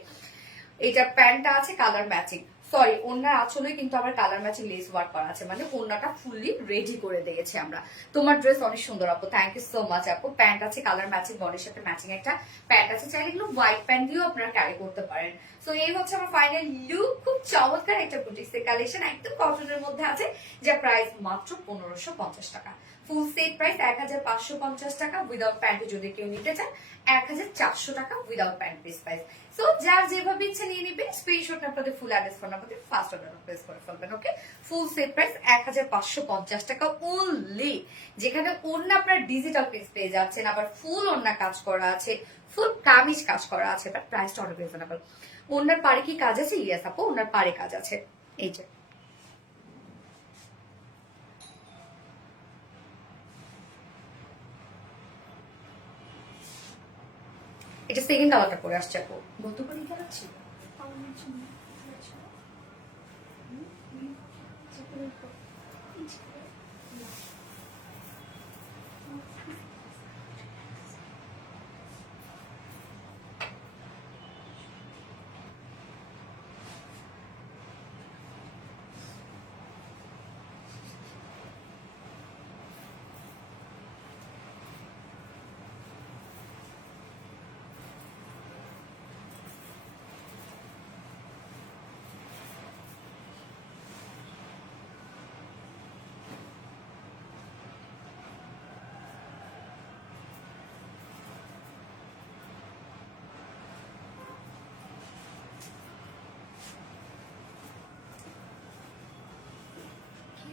এটা প্যান্টটা আছে কালার ম্যাচিং, সরি ওনার আঁচলে কিন্তু আবার কালার ম্যাচিং লেস ওয়ার্ক করা আছে, মানে ওনাটা ফুললি রেডি করে দিয়েছি আমরা। তোমার ড্রেস অনেক সুন্দর আপু, থ্যাংক ইউ সো মাচ আপু। প্যান্ট আছে কালার ম্যাচিং, বডির সাথে ম্যাচিং একটা প্যান্ট আছে, চাইলে এগুলো হোয়াইট প্যান্ট দিয়েও আপনারা ক্যারি করতে পারেন। সো এই হচ্ছে আমার ফাইনাল লুক। খুব চমৎকার একটা বুটিক্সের কালেকশন, একদম কটনের মধ্যে আছে, যা প্রাইস মাত্র 1550 টাকা। ফুল সেট প্রাইস 1550 টাকা, উইদাউট প্যান্ট যদি কেউ নিতে চান 1400 টাকা without pant piece price. So যার যেভাবে ইচ্ছে নিয়ে নিবেন, স্ক্রিনশট আপনাদের ফুল অ্যাড্রেস ফোন নাম্বার দিয়ে ফার্স্ট অর্ডার প্লেস করে ফেলবেন। ওকে, ফুল সেট প্রাইস 1550 টাকা অনলি, যেখানে ওন্না আপনার ডিজিটাল পিস পেয়ে যাচ্ছেন, আবার ফুল ওন্না কাজ করা আছে, ফুল কামিজ কাজ করা আছে, বাট প্রাইসটা অনেক রিজনেবল। ওন্নার পারে কি কাজ আছে? ইয়েস আপু, ওন্নার পারে কাজ আছে। এই যে এটা সেকেন্ড কালারটা পরে আসছে আপু, বলতে পারি দেখাচ্ছি।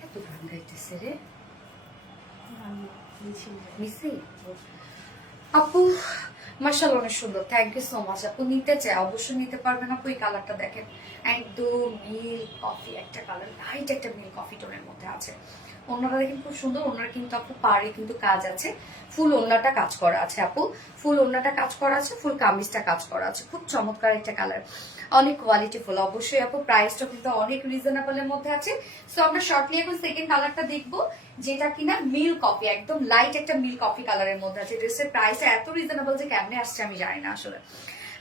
এত গান গাইতেছে রে মিসি আপু, মাশাআল্লাহ অনেক সুন্দর, থ্যাংক ইউ সো মাচ আপু। নিতে চাই অবশ্যই নিতে পারবেন আপু। এই কালারটা দেখেন, একদম মিল কফি একটা কালার, লাইট একটা মিল কফি টোনের মধ্যে আছে। ওনারা দেখেন খুব সুন্দর, ওনার কিন্তু আপু পাড়ে কিন্তু কাজ আছে, ফুল ওন্নাটা কাজ করা আছে আপু, ফুল ওন্নাটা কাজ করা আছে, ফুল কামিজটা কাজ করা আছে, খুব চমৎকার একটা কালার, অনেক কোয়ালিটিফুল। অবশ্যই আপু প্রাইসটা কিন্তু অনেক রিজনেবলের মধ্যে আছে। সো আমরা শর্টলি এখন সেকেন্ড কালারটা দেখবো, যেটা কিনা মিল কফি, একদম লাইট একটা মিল কফি কালারের মধ্যে আছে। ড্রেসের প্রাইসটা এত রিজনেবল যে কেমনে আসছে আমি জানি না আসলে।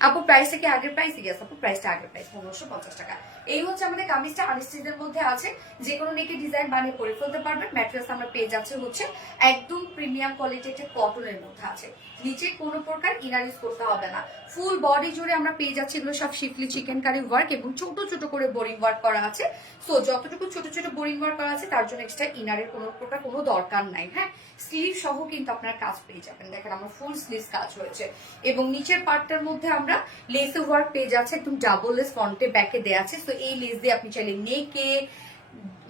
আপু প্রাইসটা কি আগের প্রাইস? ইয়েস আপু, প্রাইসটা আগের প্রাইস 1550 টাকা। এই হচ্ছে আমাদের কামিজটা, আনস্টিচের মধ্যে আছে, যে কোনো নেকে ডিজাইন বানিয়ে পরে ফেলতে পারবেন। ম্যাটেরিয়ালস আমরা পেয়ে যাচ্ছে হচ্ছে একদম প্রিমিয়াম কোয়ালিটি একটা কটনের মধ্যে আছে, নিচে কোনো প্রকার ইনার ইউজ করতে হবে না। ফুল বডি জুড়ে আমরা পেয়ে যাচ্ছি এগুলো সব শিফলি চিকেন কারি ওয়ার্ক এবং ছোট ছোট করে বোরিং ওয়ার্ক করা আছে। সো যতটুকু ছোট ছোট বোরিং ওয়ার্ক করা আছে তার জন্য এক্সট্রা ইনারের কোনো প্রকার কোনো দরকার নাই। হ্যাঁ, স্লিভ সহ কিন্তু আপনার কাজ পেয়ে যাবেন। দেখেন আমার ফুল স্লিভ কাজ হয়েছে, এবং নিচের পার্টটার মধ্যে আমরা লেসের ওয়ার্ক পেয়ে যাচ্ছে, একদম ডাবল লেস ফ্রন্টে ব্যাকে দেওয়া আছে। সো এই লেস দিয়ে আপনি চাইলে নেকে,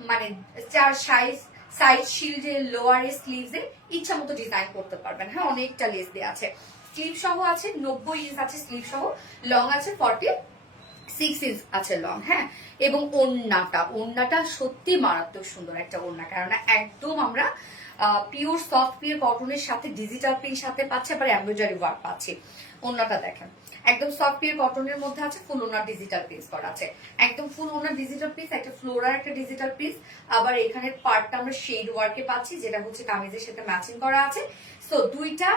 মানে চার সাইড শিল্ডে, লোয়ারে, স্লিভসে ইচ্ছা মতো ডিজাইন করতে পারবেন। হ্যাঁ, অনেকটা লেস দেওয়া আছে, স্লিভ সহ আছে 90 ইঞ্চ আছে স্লিভ সহ, লং আছে 46 ইঞ্চ আছে লং। হ্যাঁ, এবং ওন্নাটা সত্যি মারাত্মক সুন্দর একটা ওন্না, কেননা একদম আমরা পিওর সফট পিওর কটনের সাথে ডিজিটাল প্রিন্ট সাথে পাচ্ছি, আবার এমব্রয়ডারি ওয়ার্ক পাচ্ছি। ওন্নাটা দেখেন একদম সফট পিওর কটনের মধ্যে আছে, ফুল ওনার ডিজিটাল পিস করা আছে, একদম ফুল ওনার ডিজিটাল পিস, একটা ফ্লোরার একটা ডিজিটাল পিস, আবার এখানে পার্টটা আমরা শেড ওয়ার্কে পাচ্ছি, যেটা হচ্ছে কামিজের সাথে ম্যাচিং করা আছে। সো দুইটা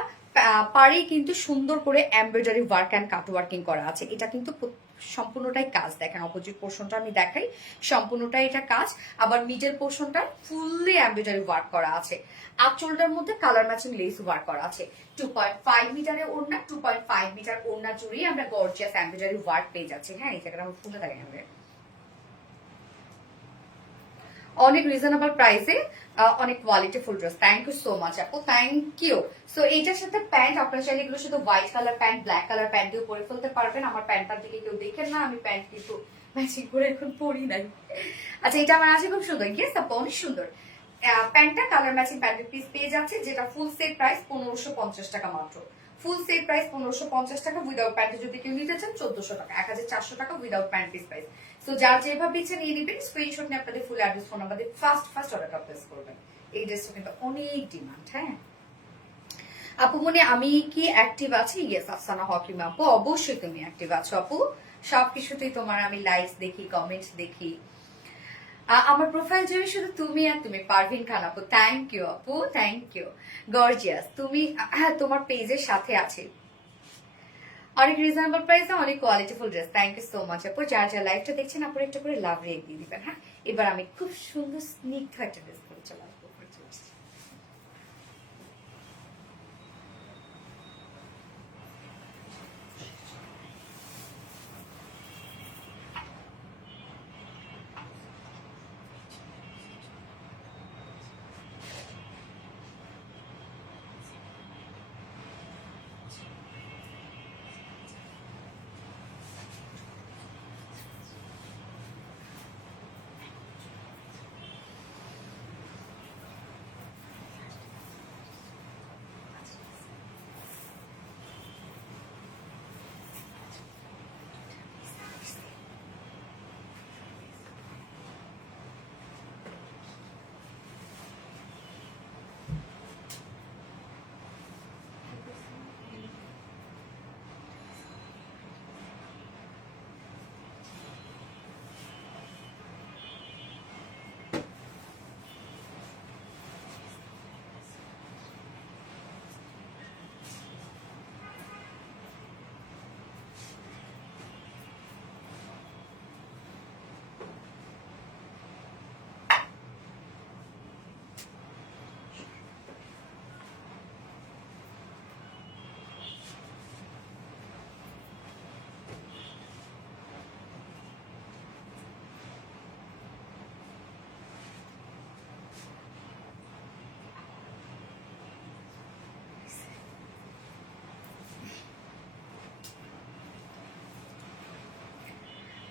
পারে কিন্তু সুন্দর করে embroidery work and cut working করা আছে। এটা কিন্তু সম্পূর্ণটাই কাজ, দেখেন অপোজিট পোর্শনটা আমি দেখাই, সম্পূর্ণটাই এটা কাজ, আবার মিডল পোর্শনটা ফুললি এমব্রয়ডারি ওয়ার্ক করা আছে। আঁচলটার মধ্যে কালার ম্যাচিং লেস ওয়ার্ক করা আছে। 2.5 মিটারের ওড়না, 2.5 মিটার ওড়না জুড়েই আমরা গর্জিয়াস এমব্রয়ডারি ওয়ার্ক পেয়ে যাচ্ছি। হ্যাঁ, এই জায়গাটা আমরা ফুলে দেখেন অনেক রিজনেবল প্রাইসে, অনেক quality full dress. Thank you so much আপু, থ্যাংক ইউ। সো এইটার সাথে প্যান্ট আপনারা চাইলে এগুলোর সাথে white colour pant, black colour pant দিয়ে পরে ফেলতে পারবেন। আমার প্যান্টটার দিকে কেউ দেখেন না, আমি প্যান্ট কিন্তু ম্যাচিং করে এখন পরি নাই। আচ্ছা, এটা আমার আছে খুব সুন্দর, ইয়েস আপু অনেক সুন্দর। প্যান্টটা কালার ম্যাচিং প্যান্টের পিস পেয়ে যাচ্ছে, যেটা ফুল সেট প্রাইস 1550 টাকা মাত্র। ফুল সেট প্রাইস 1550 টাকা, উইদাউট প্যান্টে যদি কেউ নিতে চান 1400 টাকা, 1400 টাকা without pant piece price. So যার যেভাবে ইচ্ছে নিয়ে নিবেন, স্ক্রিনশট নিয়ে আপনাদের ফুল অ্যাড্রেস ফোন নাম্বার দিয়ে ফার্স্ট অর্ডারটা প্লেস করবেন। এই ড্রেসটা কিন্তু অনেক ডিমান্ড। হ্যাঁ আপু মনে আমি কি অ্যাক্টিভ আছি? ইয়েস আফসানা হকিম আপু, অবশ্যই তুমি অ্যাক্টিভ আছো আপু, সবকিছুতেই তোমার আমি লাইকস দেখি, কমেন্টস দেখি। আমার প্রোফাইল জুড়ে শুধু তুমি আর তুমি, পারভিন খান আপু। থ্যাংক ইউ আপু, থ্যাংক ইউ। গর্জিয়াস, তুমি তোমার পেজের সাথে আছে অনেক রিজনেবল প্রাইসে অনেক qualityful dress. Thank you so much আপু। যার যা লাইভটা দেখছেন আপনারা একটা করে লাভ রেট দিয়ে দিবেন। হ্যাঁ, এবার আমি খুব সুন্দর স্নিগ্ধ একটা ড্রেস করে চলে আসবো।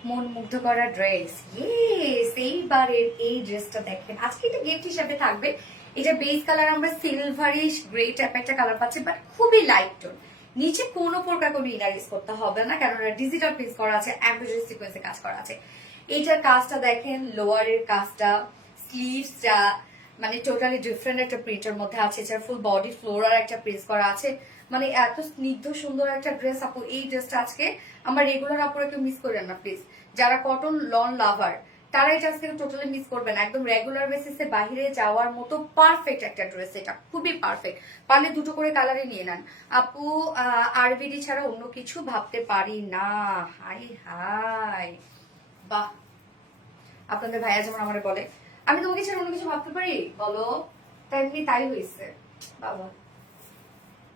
মন মুগ্ধ করা ড্রেস, ইয়েস। এইবারের এই ড্রেসটা দেখেন, আজকে এটা গিফট হিসাবে থাকবে। এটা বেস কালার আমরা সিলভারিশ গ্রে টাইপ একটা কালার পাচ্ছি, বাট খুবই লাইট টোন। নিচে কোনো প্রকার কোনো ইনার ইউজ করতে হবে না, কারণ ডিজিটাল প্রিন্ট করা আছে, এমব্রয়ডারি সিকোয়েন্সে কাজ করা আছে। এইটার কাজটা দেখেন, লোয়ারের কাজটা, স্লিভসটা মানে টোটালি ডিফারেন্ট একটা প্রিন্টের মধ্যে আছে। এছাড়া ফুল বডি ফ্লোরার একটা প্রিন্ট করা আছে। মানে এত স্নিগ্ধ সুন্দর একটা ড্রেস আপু। এই ড্রেসটা আজকে আমার রেগুলার আপুরা কেউ মিস করেন না প্লিজ। যারা কটন লন লাভার তারা এটা আজকে টোটালি মিস করবেন। একদম রেগুলার বেসিসে বাহিরে যাওয়ার মতো পারফেক্ট একটা ড্রেস, এটা খুবই পারফেক্ট। পারলে দুটো করে কালারে নিয়ে নেন আপু। আরবিডি ছাড়া অন্য কিছু ভাবতে পারি না। হাই হাই, বাহ। আপনাদের ভাইয়া যেমন আমার বলে আমি তোমাকে ছাড়া অন্য কিছু ভাবতে পারি, বলো তেমনি তাই হয়েছে। বাবা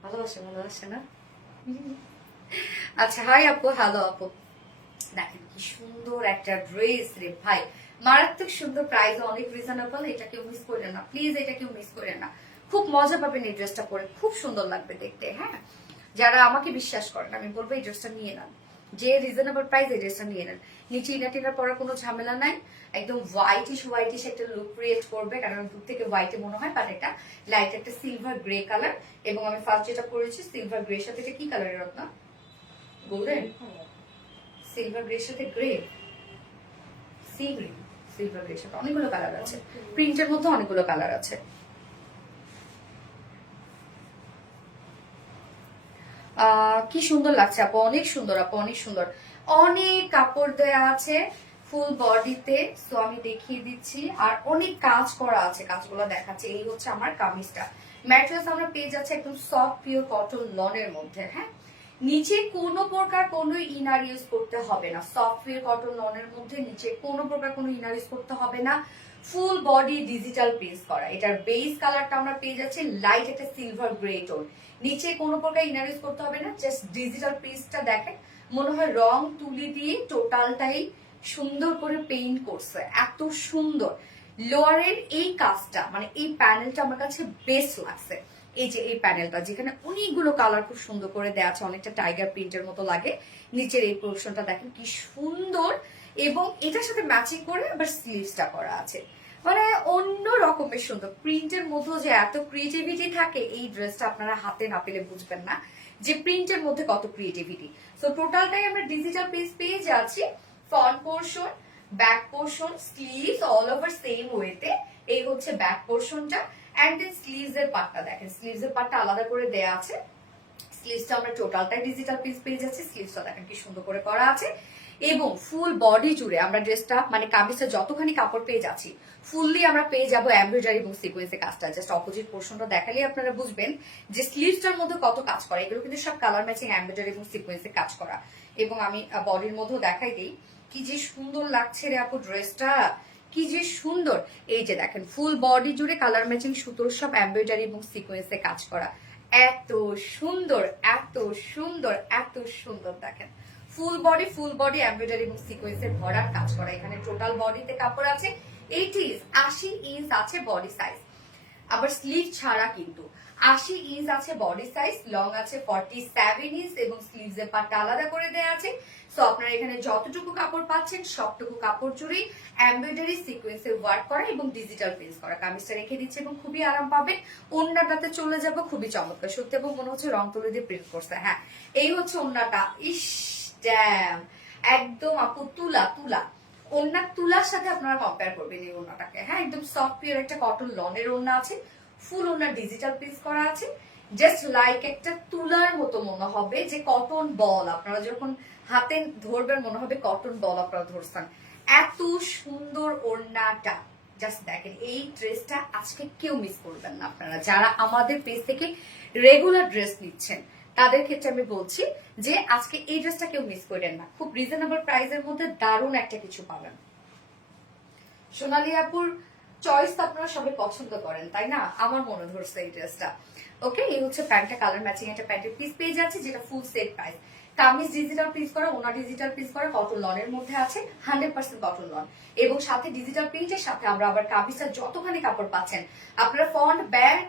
ভালোবাসে, ভালোবাসে না? আচ্ছা, হাই আপু, হ্যালো আপু। দেখেন কি সুন্দর একটা ড্রেস রে ভাই, মারাত্মক সুন্দর, প্রাইস অনেক রিজনেবল। এটা কেউ মিস করেন না প্লিজ, এটা কেউ মিস করেন না। খুব মজা পাবেন এই ড্রেসটা পরে, খুব সুন্দর লাগবে দেখতে। হ্যাঁ, যারা আমাকে বিশ্বাস করেন আমি বলবো এই ড্রেসটা নিয়ে নেন, যে রিজনেবল প্রাইস এই ড্রেসটা নিয়ে নেন। নিচে ইনার টিনার পরার কোনো ঝামেলা নাই, একদম হোয়াইটিশ একটা লুক ক্রিয়েট করবে, কারণ দূর থেকে হোয়াইটে মনে হয়, বাট এটা লাইট একটা সিলভার গ্রে কালার। এবং আমি ফার্স্ট যেটা পরেছি সিলভার গ্রে সাথে, এটা কি কালারের আপনার? গোল্ডেন সিলভার গ্রের সাথে গ্রে, সি গ্রিন। সিলভার গ্রের সাথে অনেকগুলো কালার আছে, প্রিন্টের মধ্যে অনেকগুলো কালার আছে। কি সুন্দর লাগছে আপু, অনেক সুন্দর আপু, অনেক সুন্দর। অনেক কাপড় দেয়া আছে ফুল বডিতে, তো আমি দেখিয়ে দিচ্ছি। আর অনেক কাজ করা আছে, কাজগুলো দেখাচ্ছে। এই হচ্ছে আমার কামিজটা। ম্যাটেরিয়ালস আমরা পেয়ে যাচ্ছে একদম সফট পিওর কটন লনের মধ্যে। হ্যাঁ, নিচে কোনো প্রকার কোনো ইনার ইউজ করতে হবে না। সফটওয়্যার কটন লনের মধ্যে নিচে কোনো প্রকার কোনো ইনার ইউজ করতে হবে না। ফুল বডি ডিজিটাল প্রিন্ট করা। এটার বেস কালারটা আমরা পেয়ে যাচ্ছি লাইট একটা সিলভার গ্রে টোন। নিচে কোনো প্রকার ইনার ইউজ করতে হবে না, জাস্ট ডিজিটাল প্রিন্টটা দেখেন, মনে হয় রং তুলি দিয়ে টোটালটাই সুন্দর করে পেইন্ট করছে, এত সুন্দর। লোয়ারের এই কাজটা মানে এই প্যানেলটা আমার কাছে বেস্ট লাগছে। এই যে এই প্যানেলটা, যেখানে অনেকগুলো কালার খুব সুন্দর করে দেওয়া আছে, অনেকটা টাইগার প্রিন্টের মতো লাগে। নিচের এই পোর্শনটা দেখেন কি সুন্দর, এবং এটার সাথে ম্যাচিং করে আবার স্লিভসটা করা আছে। মানে অন্য রকমের সুন্দর। প্রিন্টের মধ্যে যে এত ক্রিয়েটিভিটি থাকে, এই ড্রেসটা আপনারা হাতে না পেলে বুঝবেন না যে প্রিন্টের মধ্যে কত ক্রিয়েটিভিটি। সো টোটালটাই আমরা ডিজিটাল পিস পেয়ে যাচ্ছি। Front portion, back portion, sleeves all over same ওয়েতে। এই হচ্ছে ব্যাক পোর্শনটা। এন্ড দেন স্লিভস এর পার্টটা দেখেন, স্লিভস এর পার্টটা আলাদা করে দেয়া আছে। স্লিভসটা আমরা টোটালটাই ডিজিটাল পিস পেয়ে যাচ্ছি। স্লিভসটা দেখেন কি সুন্দর করে করা আছে। এবং ফুল বডি জুড়ে আমরা ড্রেসটা মানে কামিজটা যতখানি কাপড় পেয়ে যাচ্ছি ফুললি আমরা পেয়ে যাবো এমব্রয়ডারি এবং সিকোয়েন্সের কাজটা। জাস্ট অপোজিট পোর্শনটা দেখালেই আপনারা বুঝবেন যে স্লিভসটার মধ্যে কত কাজ করা। এগুলো কিন্তু সব কালার ম্যাচিং এমব্রয়ডারি এবং সিকোয়েন্সের কাজ করা। এবং আমি বডির মধ্যেও দেখাই দিই কি যে সুন্দর লাগছে রে আপু ড্রেসটা, কি যে সুন্দর। এই যে দেখেন ফুল বডি জুড়ে কালার ম্যাচিং সুতোর সব এমব্রয়ডারি এবং সিকোয়েন্সে কাজ করা। এত সুন্দর এত সুন্দর এত সুন্দর। দেখেন ফুল বডি এমব্রয়ডারি এবং সিকোয়েন্সের ভরার কাজ করা। এখানে টোটাল বডিতে কাপড় আছে 80 ইঞ্চ আছে বডি সাইজ। আবার স্লিভ ছাড়া কিন্তু 80 ইঞ্চ আছে বডি সাইজ, লং আছে 47 ইঞ্চ এবং স্লিভস এর পার্টটা আলাদা করে দেয়া আছে। সো আপনারা এখানে যতটুকু কাপড় পাচ্ছেন সবটুকু কাপড় জুড়েই এমব্রয়ডারি সিকোয়েন্সের ওয়ার্ক করা এবং ডিজিটাল প্রিন্ট করা। কামিজটা রেখে দিচ্ছে এবং খুবই আরাম পাবেন। ওন্নাটাতে চলে যাব খুবই চমৎকার সত্যি এবং মনে হচ্ছে রং তুলি দিয়ে প্রিন্ট করছে। হ্যাঁ এই হচ্ছে ওন্নাটা। ইস ড্যাম একদম আপু তুলা তুলা। ওন্না তুলার সাথে আপনারা কম্পেয়ার করবেন এই ওন্নাটাকে। হ্যাঁ একদম সফট পিওর একটা কটন লনের ওন্না আছে, ফুল ওন্না ডিজিটাল প্রিন্ট করা আছে। জাস্ট লাইক একটা তুলার মতো মনে হবে যে কটন বল, আপনারা যখন হাতে ধরবেন মনে হবে কটন বল আপনারা ধরছেন। এত সুন্দর ওড়নাটা জাস্ট দেখেন। এই ড্রেসটা আজকে কেউ মিস করবেন না আপনারা যারা আমাদের পেজ থেকে রেগুলার ড্রেস নিচ্ছেন তাদের ক্ষেত্রে আমি বলছি যে আজকে এই ড্রেসটা কেউ মিস করেন না। খুব রিজনেবল প্রাইসের মধ্যে দারুণ একটা কিছু পাবেন। সোনালী আপুর চয়েস তো আপনারা সবাই পছন্দ করেন তাই না, আমার মনে ধরছে এই ড্রেসটা। ওকে এই হচ্ছে প্যান্টটা কালার ম্যাচিং একটা প্যান্টের পিস পেয়ে যাচ্ছে যেটা full set price. Kameez digital print করা, ওনা ডিজিটাল প্রিন্ট করা, কটন লনের মধ্যে আছে 100% কটন লন এবং সাথে ডিজিটাল প্রিন্টের সাথে আমরা আবার কামিজটা যতখানি কাপড় পাচ্ছেন আপনারা front back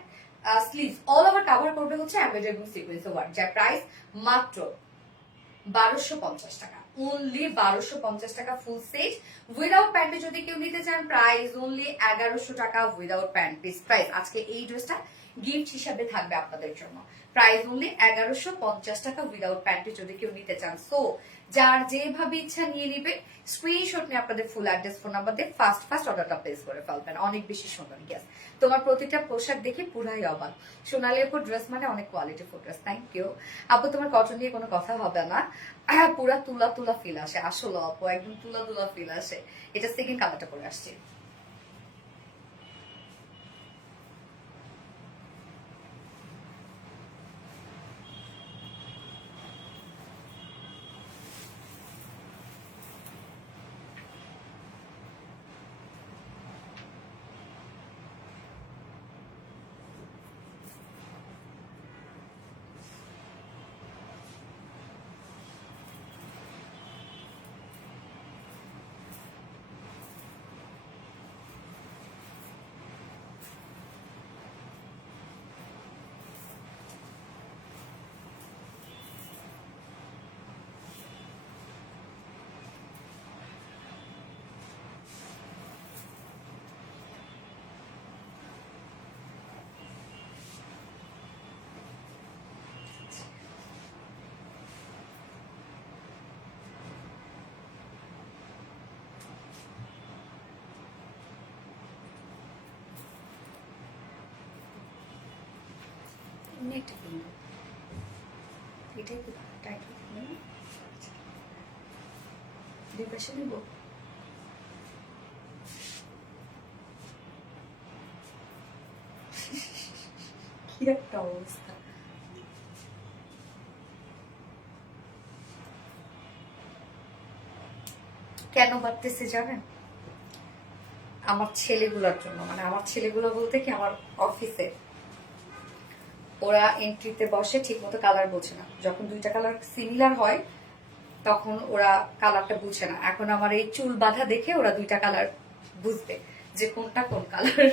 sleeves all over cover করবে হচ্ছে এমব্রয়ডারি এবং সিকোয়েন্সের ওয়ার্ক, যার প্রাইস মাত্র 1250 টাকা। অনলি 1250 টাকা ফুল সেট উইদাউট প্যান্টে যদি কেউ নিতে চান প্রাইস অনলি 1100 টাকা উইদাউট প্যান্ট পিস প্রাইস। আজকে এই ড্রেসটা গিফট হিসাবে থাকবে আপনাদের জন্য। প্রাইস অনলি 1150 টাকা উইদাউট প্যান্টে যদি কেউ নিতে চান। সো যার যেভাবে ইচ্ছা নিয়ে নিবে, স্ক্রিনশট নিয়ে আপনাদের ফুল অ্যাড্রেস ফোন নাম্বার দিয়ে ফার্স্ট অর্ডারটা প্লেস করে ফেলবেন। অনেক বেশি সুন্দর। গ্যাস তোমার প্রতিটা পোশাক দেখে পুরাই অবাক। সোনালী আপুর ড্রেস মানে অনেক quality full dress. Thank you আপু, তোমার কটন নিয়ে কোনো কথা হবে না। পুরা তুলা তুলা ফিল আসে আসলে আপু, একদম তুলা তুলা ফিল আসে। এটা সেকেন্ড কালারটা পরে আসছে। একটা কিনবো, এটাই তো টাইট দুই পাশে নেবো। কি একটা অবস্থা। কেন বাড়তেছে জানেন? আমার ছেলেগুলোর জন্য, মানে আমার ছেলেগুলো বলতে কি আমার অফিসে ওরা এন্ট্রিতে বসে ঠিক মতো কালার বোঝে না। যখন দুইটা কালার সিমিলার হয় তখন ওরা কালারটা বুঝে না। এখন আমার এই চুল বাঁধা দেখে ওরা দুইটা কালার বুঝবে যে কোনটা কোন কালার।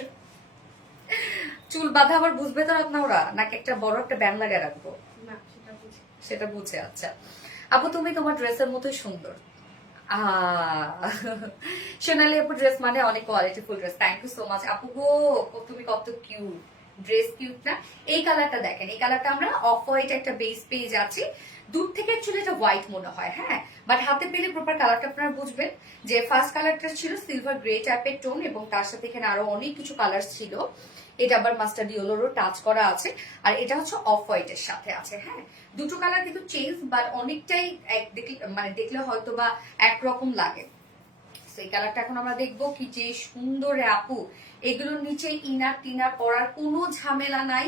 চুল বাঁধা আবার বুঝবে তো না ওরা, নাকি একটা বড় একটা ব্যান্ড লাগিয়ে রাখবো? না সেটা বুঝে। আচ্ছা আপু তুমি তোমার ড্রেসের মতোই সুন্দর। সোনালী আপুর ড্রেস মানে অনেক qualityful dress. Thank you so much আপু গো, তুমি কত কিউট। ড্রেস কিউট না? এই কালারটা দেখেন, এই কালারটা আমরা অফ হোয়াইট একটা বেস পেয়ে যাচ্ছি। দূর থেকে অ্যাকচুয়ালি এটা হোয়াইট মনে হয়, হ্যাঁ, বাট হাতে পেলে প্রপার কালারটা আপনারা বুঝবেন। যে ফার্স্ট কালারটা ছিল সিলভার গ্রে টাইপের টোন, এবং তার সাথে এখানে আরো অনেক কিছু কালার ছিল। এটা আবার মাস্টার্ড ইয়েলোরও টাচ করা আছে, আর এটা হচ্ছে অফ হোয়াইটের সাথে আছে। হ্যাঁ, দুটো কালার কিন্তু চেঞ্জ, বাট অনেকটাই মানে দেখলে হয়তো বা একরকম লাগে। এই কালারটা এখন আমরা দেখবো, কি যে সুন্দর আপু। এগুলোর নিচে ইনার টিনার পরার কোনো ঝামেলা নাই,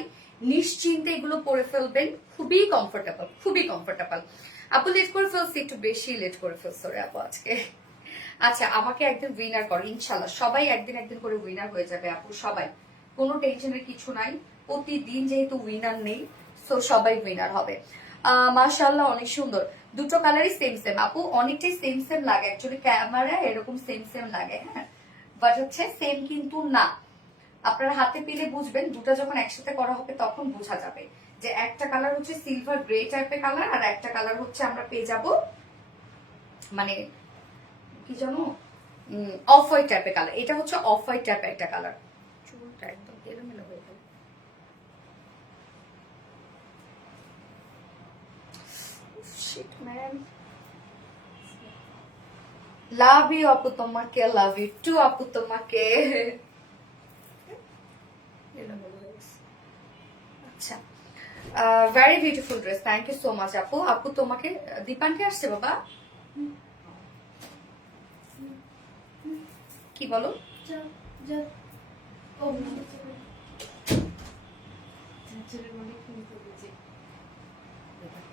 নিশ্চিন্তে এগুলো পরে ফেলবেন, খুবই কমফোর্টেবল, খুবই কমফোর্টেবল। আপু লেট করে ফেলছি, একটু বেশি লেট করে ফেলছো রে আপু আজকে। আচ্ছা, আমাকে একদিন উইনার করো ইনশাল্লাহ, সবাই একদিন একদিন করে উইনার হয়ে যাবে আপু, সবাই, কোনো টেনশনের কিছু নাই। প্রতিদিন যেহেতু উইনার নেই, সো সবাই উইনার হবে। মাশাআল্লাহ, অনেক সুন্দর। দুটো কালারই সেম সেম আপু, অনেকটাই সেম সেম লাগে অ্যাকচুয়ালি, ক্যামেরায় এরকম সেম সেম লাগে, হ্যাঁ, বাট হচ্ছে সেম কিন্তু না। আপনার হাতে পেলে বুঝবেন, দুটো যখন একসাথে করা হবে তখন বোঝা যাবে যে একটা কালার হচ্ছে সিলভার গ্রে টাইপের কালার, আর একটা কালার হচ্ছে আমরা পেয়ে যাব মানে কি জানো, অফ হোয়াইট টাইপের কালার। এটা হচ্ছে অফ হোয়াইট টাইপের একটা কালার। চুলটা একদম এলোমেলো হয়ে গেল। শিট ম্যান, লাভ ইউ আপু তোমাকে, লাভ ইউ টু আপু তোমাকে। আচ্ছা, very beautiful dress, thank you so much আপু। আপু তোমাকে দীপানকে আসছে বাবা, কি বলো?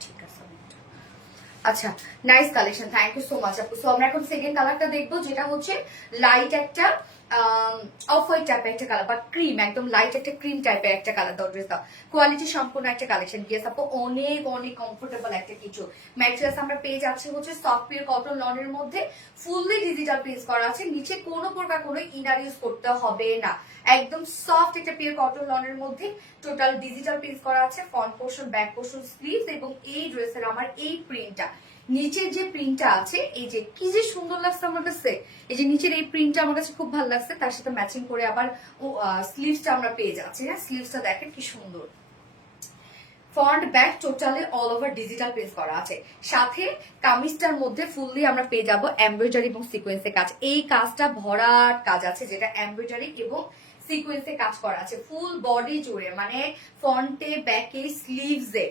ঠিক আছে, আচ্ছা, nice collection, thank you so much আপু। সো আমরা এখন সেকেন্ড কালারটা দেখবো, যেটা হচ্ছে লাইট একটা অফ হোয়াইট টাইপের একটা কালার, বা ক্রিম, একদম লাইট একটা ক্রিম টাইপের একটা কালার দাও ড্রেস দাও। কোয়ালিটি সম্পূর্ণ একটা কালেকশন, গেস আপু, অনেক অনেক কমফোর্টেবল একটা কিছু। ম্যাটেরিয়ালস আমরা পেয়ে যাচ্ছি হচ্ছে সফট পিওর কটন লনের মধ্যে, ফুললি ডিজিটাল প্রিন্ট করা আছে, নিচে কোনো প্রকার কোনো ইনার ইউজ করতে হবে না, একদম সফট একটা পিওর কটন লনের মধ্যে টোটাল ডিজিটাল প্রিন্ট করা আছে। Front portion, back portion, sleeves, এবং এই ড্রেসের আমার এই প্রিন্টটা, নিচের যে প্রিন্টটা আছে, এই যে কি যে সুন্দর লাগছে আমার কাছে, এই যে নিচের এই প্রিন্টটা আমার কাছে খুব ভালো লাগছে। তার সাথে ম্যাচিং করে আবার স্লিভসটা আমরা পেয়ে যাচ্ছি। হ্যাঁ, স্লিভসটা দেখেন কি সুন্দর, front back totally all over digital print করা আছে। সাথে কামিজটার মধ্যে ফুললি আমরা পেয়ে যাব এমব্রয়ডারি এবং সিকোয়েন্সের কাজ। এই কাজটা ভরাট কাজ আছে, যেটা এমব্রয়ডারি এবং সিকোয়েন্সে কাজ করা আছে ফুল বডি জুড়ে, মানে ফ্রন্টে, ব্যাকে, স্লিভসে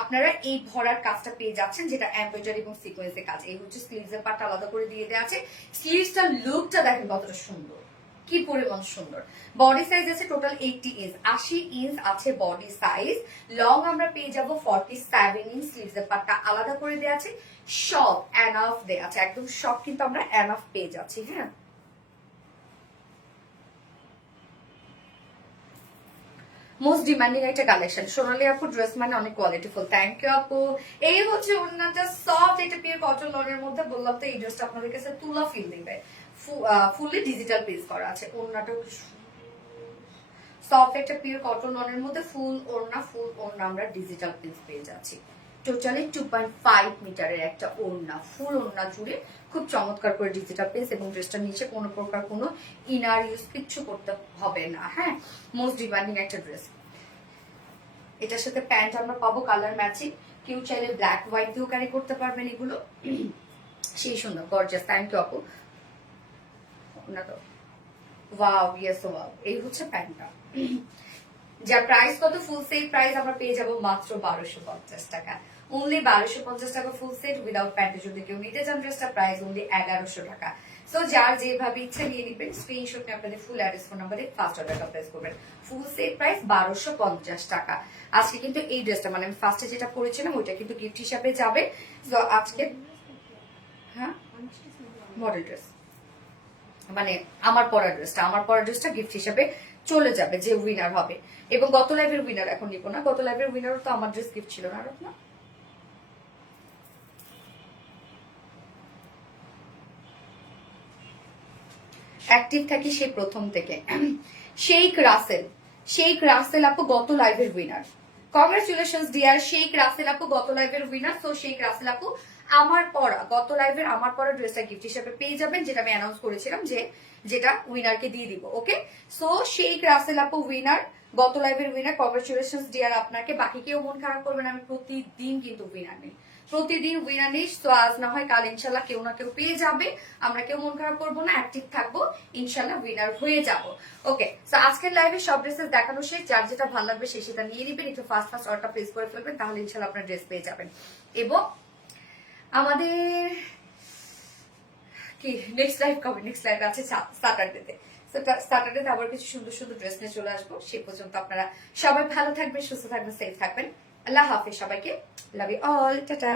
আপনারা এই ভরার কাজটা পেয়ে যাচ্ছেন, যেটা এমব্রয়ডারি এবং সিকোয়েন্সের কাজ। এই হচ্ছে স্লিভসের পার্টটা আলাদা করে দিয়ে দেওয়া আছে। স্লিভসটার লুকটা দেখেন কতটা সুন্দর, কি পরিমাণ সুন্দর। বডি সাইজ আছে টোটাল 80 ইঞ্চ, 80 ইঞ্চ আছে বডি সাইজ। লং আমরা পেয়ে যাব 47 ইঞ্চ। স্লিভসের পার্টটা আলাদা করে দেওয়া আছে, সব এনাফ দেওয়া আছে, একদম সব কিন্তু আমরা এনাফ পেয়ে যাচ্ছি। হ্যাঁ, মোস্ট ডিমান্ডিং একটা কালেকশন। সোনালী আপু ড্রেস মানে অনেক কোয়ালিটিফুল, থ্যাংক ইউ আপু। এই হচ্ছে ওড়নাটা, সফট এটা পিওর কটন লনের মধ্যে, বললাম তো এই ড্রেসটা আপনাদের কাছে তুলা ফিল দিবে, ফুললি ডিজিটাল পিস করা আছে। ওড়নাটা সফট একটা পিওর কটন লনের মধ্যে, ফুল ওড়না আমরা ডিজিটাল পিস পেয়ে যাচ্ছি। টোটালি 2.5 মিটারের একটা ওড়না, ফুল ওড়না জুড়ে খুব চমৎকার করে ডিজিটাল পিস, এবং ড্রেসটার নিচে কোনো প্রকার কোনো ইনার ইউজ কিচ্ছু করতে হবে না। হ্যাঁ, মোস্ট ডিমান্ডিং একটা ড্রেস। এটার সাথে প্যান্ট আমরা পাবো কালার ম্যাচিং, কেউ চাইলে ব্ল্যাক হোয়াইট দিয়েও ক্যারি করতে পারবেন এগুলো, সেই সুন্দর গর্জিয়াস। থ্যাংক ইউ আপু। না তো ওয়াও, ইয়েস ওয়াও, এই হচ্ছে প্যান্টটা, যার প্রাইস কত, ফুল সেট প্রাইস আমরা পেয়ে যাব মাত্র 1250 টাকা, অনলি 1250 টাকা ফুল সেট উইদাউট প্যান্টে। যদি কেউ নিতে চান ড্রেসটা, প্রাইস অনলি 1100 টাকা। সো যার যেভাবে ইচ্ছা নিয়ে নিবেন, স্ক্রিনশট নিয়ে আপনাদের ফুল অ্যাড্রেস ফোন নাম্বারে ফার্স্ট অর্ডারটা প্লেস করবেন। ফুল সেট প্রাইস 1250 টাকা। আজকে কিন্তু এই ড্রেসটা, মানে আমি ফার্স্টে যেটা পরেছিলাম ওইটা কিন্তু গিফট হিসাবে যাবে। তো আজকে হ্যাঁ, মডেল ড্রেস, মানে আমার পরা ড্রেসটা গিফট হিসাবে চলে যাবে যে উইনার হবে। এবং গত লাইভের উইনার এখন নিব না, গত লাইভের উইনারও তো আমার ড্রেস গিফট ছিল না, না? অ্যাক্টিভ থাকি সেই প্রথম থেকে। শেখ রাসেল আপু গত লাইভের winner, congratulations dear Sheikh Rasel আপু, গত লাইভের উইনার। সো শেখ রাসেল আপু গত লাইভের আমার পরা ড্রেসটা গিফট হিসেবে পেয়ে যাবেন, যেটা আমি অ্যানাউন্স করেছিলাম যে যেটা উইনারকে দিয়ে দিব। ওকে, সো শেখ রাসেল আপু উইনার, গত লাইভের উইনার, কংগ্রেচুলেশন ডিয়ার আপনাকে। বাকি কেউ মন খারাপ করবেন, আমি প্রতিদিন কিন্তু উইনার নেই, প্রতিদিন উইনার নিস। তো আজ না হয় কাল ইনশাল্লাহ কেউ না কেউ পেয়ে যাবে। আমরা কেউ মন খারাপ করবো না, অ্যাক্টিভ থাকবো, ইনশাল্লাহ উইনার হয়ে যাব। ওকে, তো আজকের লাইভে সব ড্রেসেস দেখানো শেষ। যার যেটা ভালো লাগবে সে সেটা নিয়ে নিবেন, একটু ফার্স্ট অর্ডারটা প্লেস করে ফেলবেন, তাহলে ইনশাল্লাহ আপনার ড্রেস পেয়ে যাবেন। এবং আমাদের কি নেক্সট লাইভ কবে? নেক্সট লাইভ আছে স্যাটারডেতে। স্যাটারডেতে আবার কিছু সুন্দর সুন্দর ড্রেস নিয়ে চলে আসবো। সে পর্যন্ত আপনারা সবাই ভালো থাকবেন, সুস্থ থাকবেন, সেফ থাকবেন। আল্লাহ হাফেজ সবাইকে, লাভ ইউ অল, টাটা।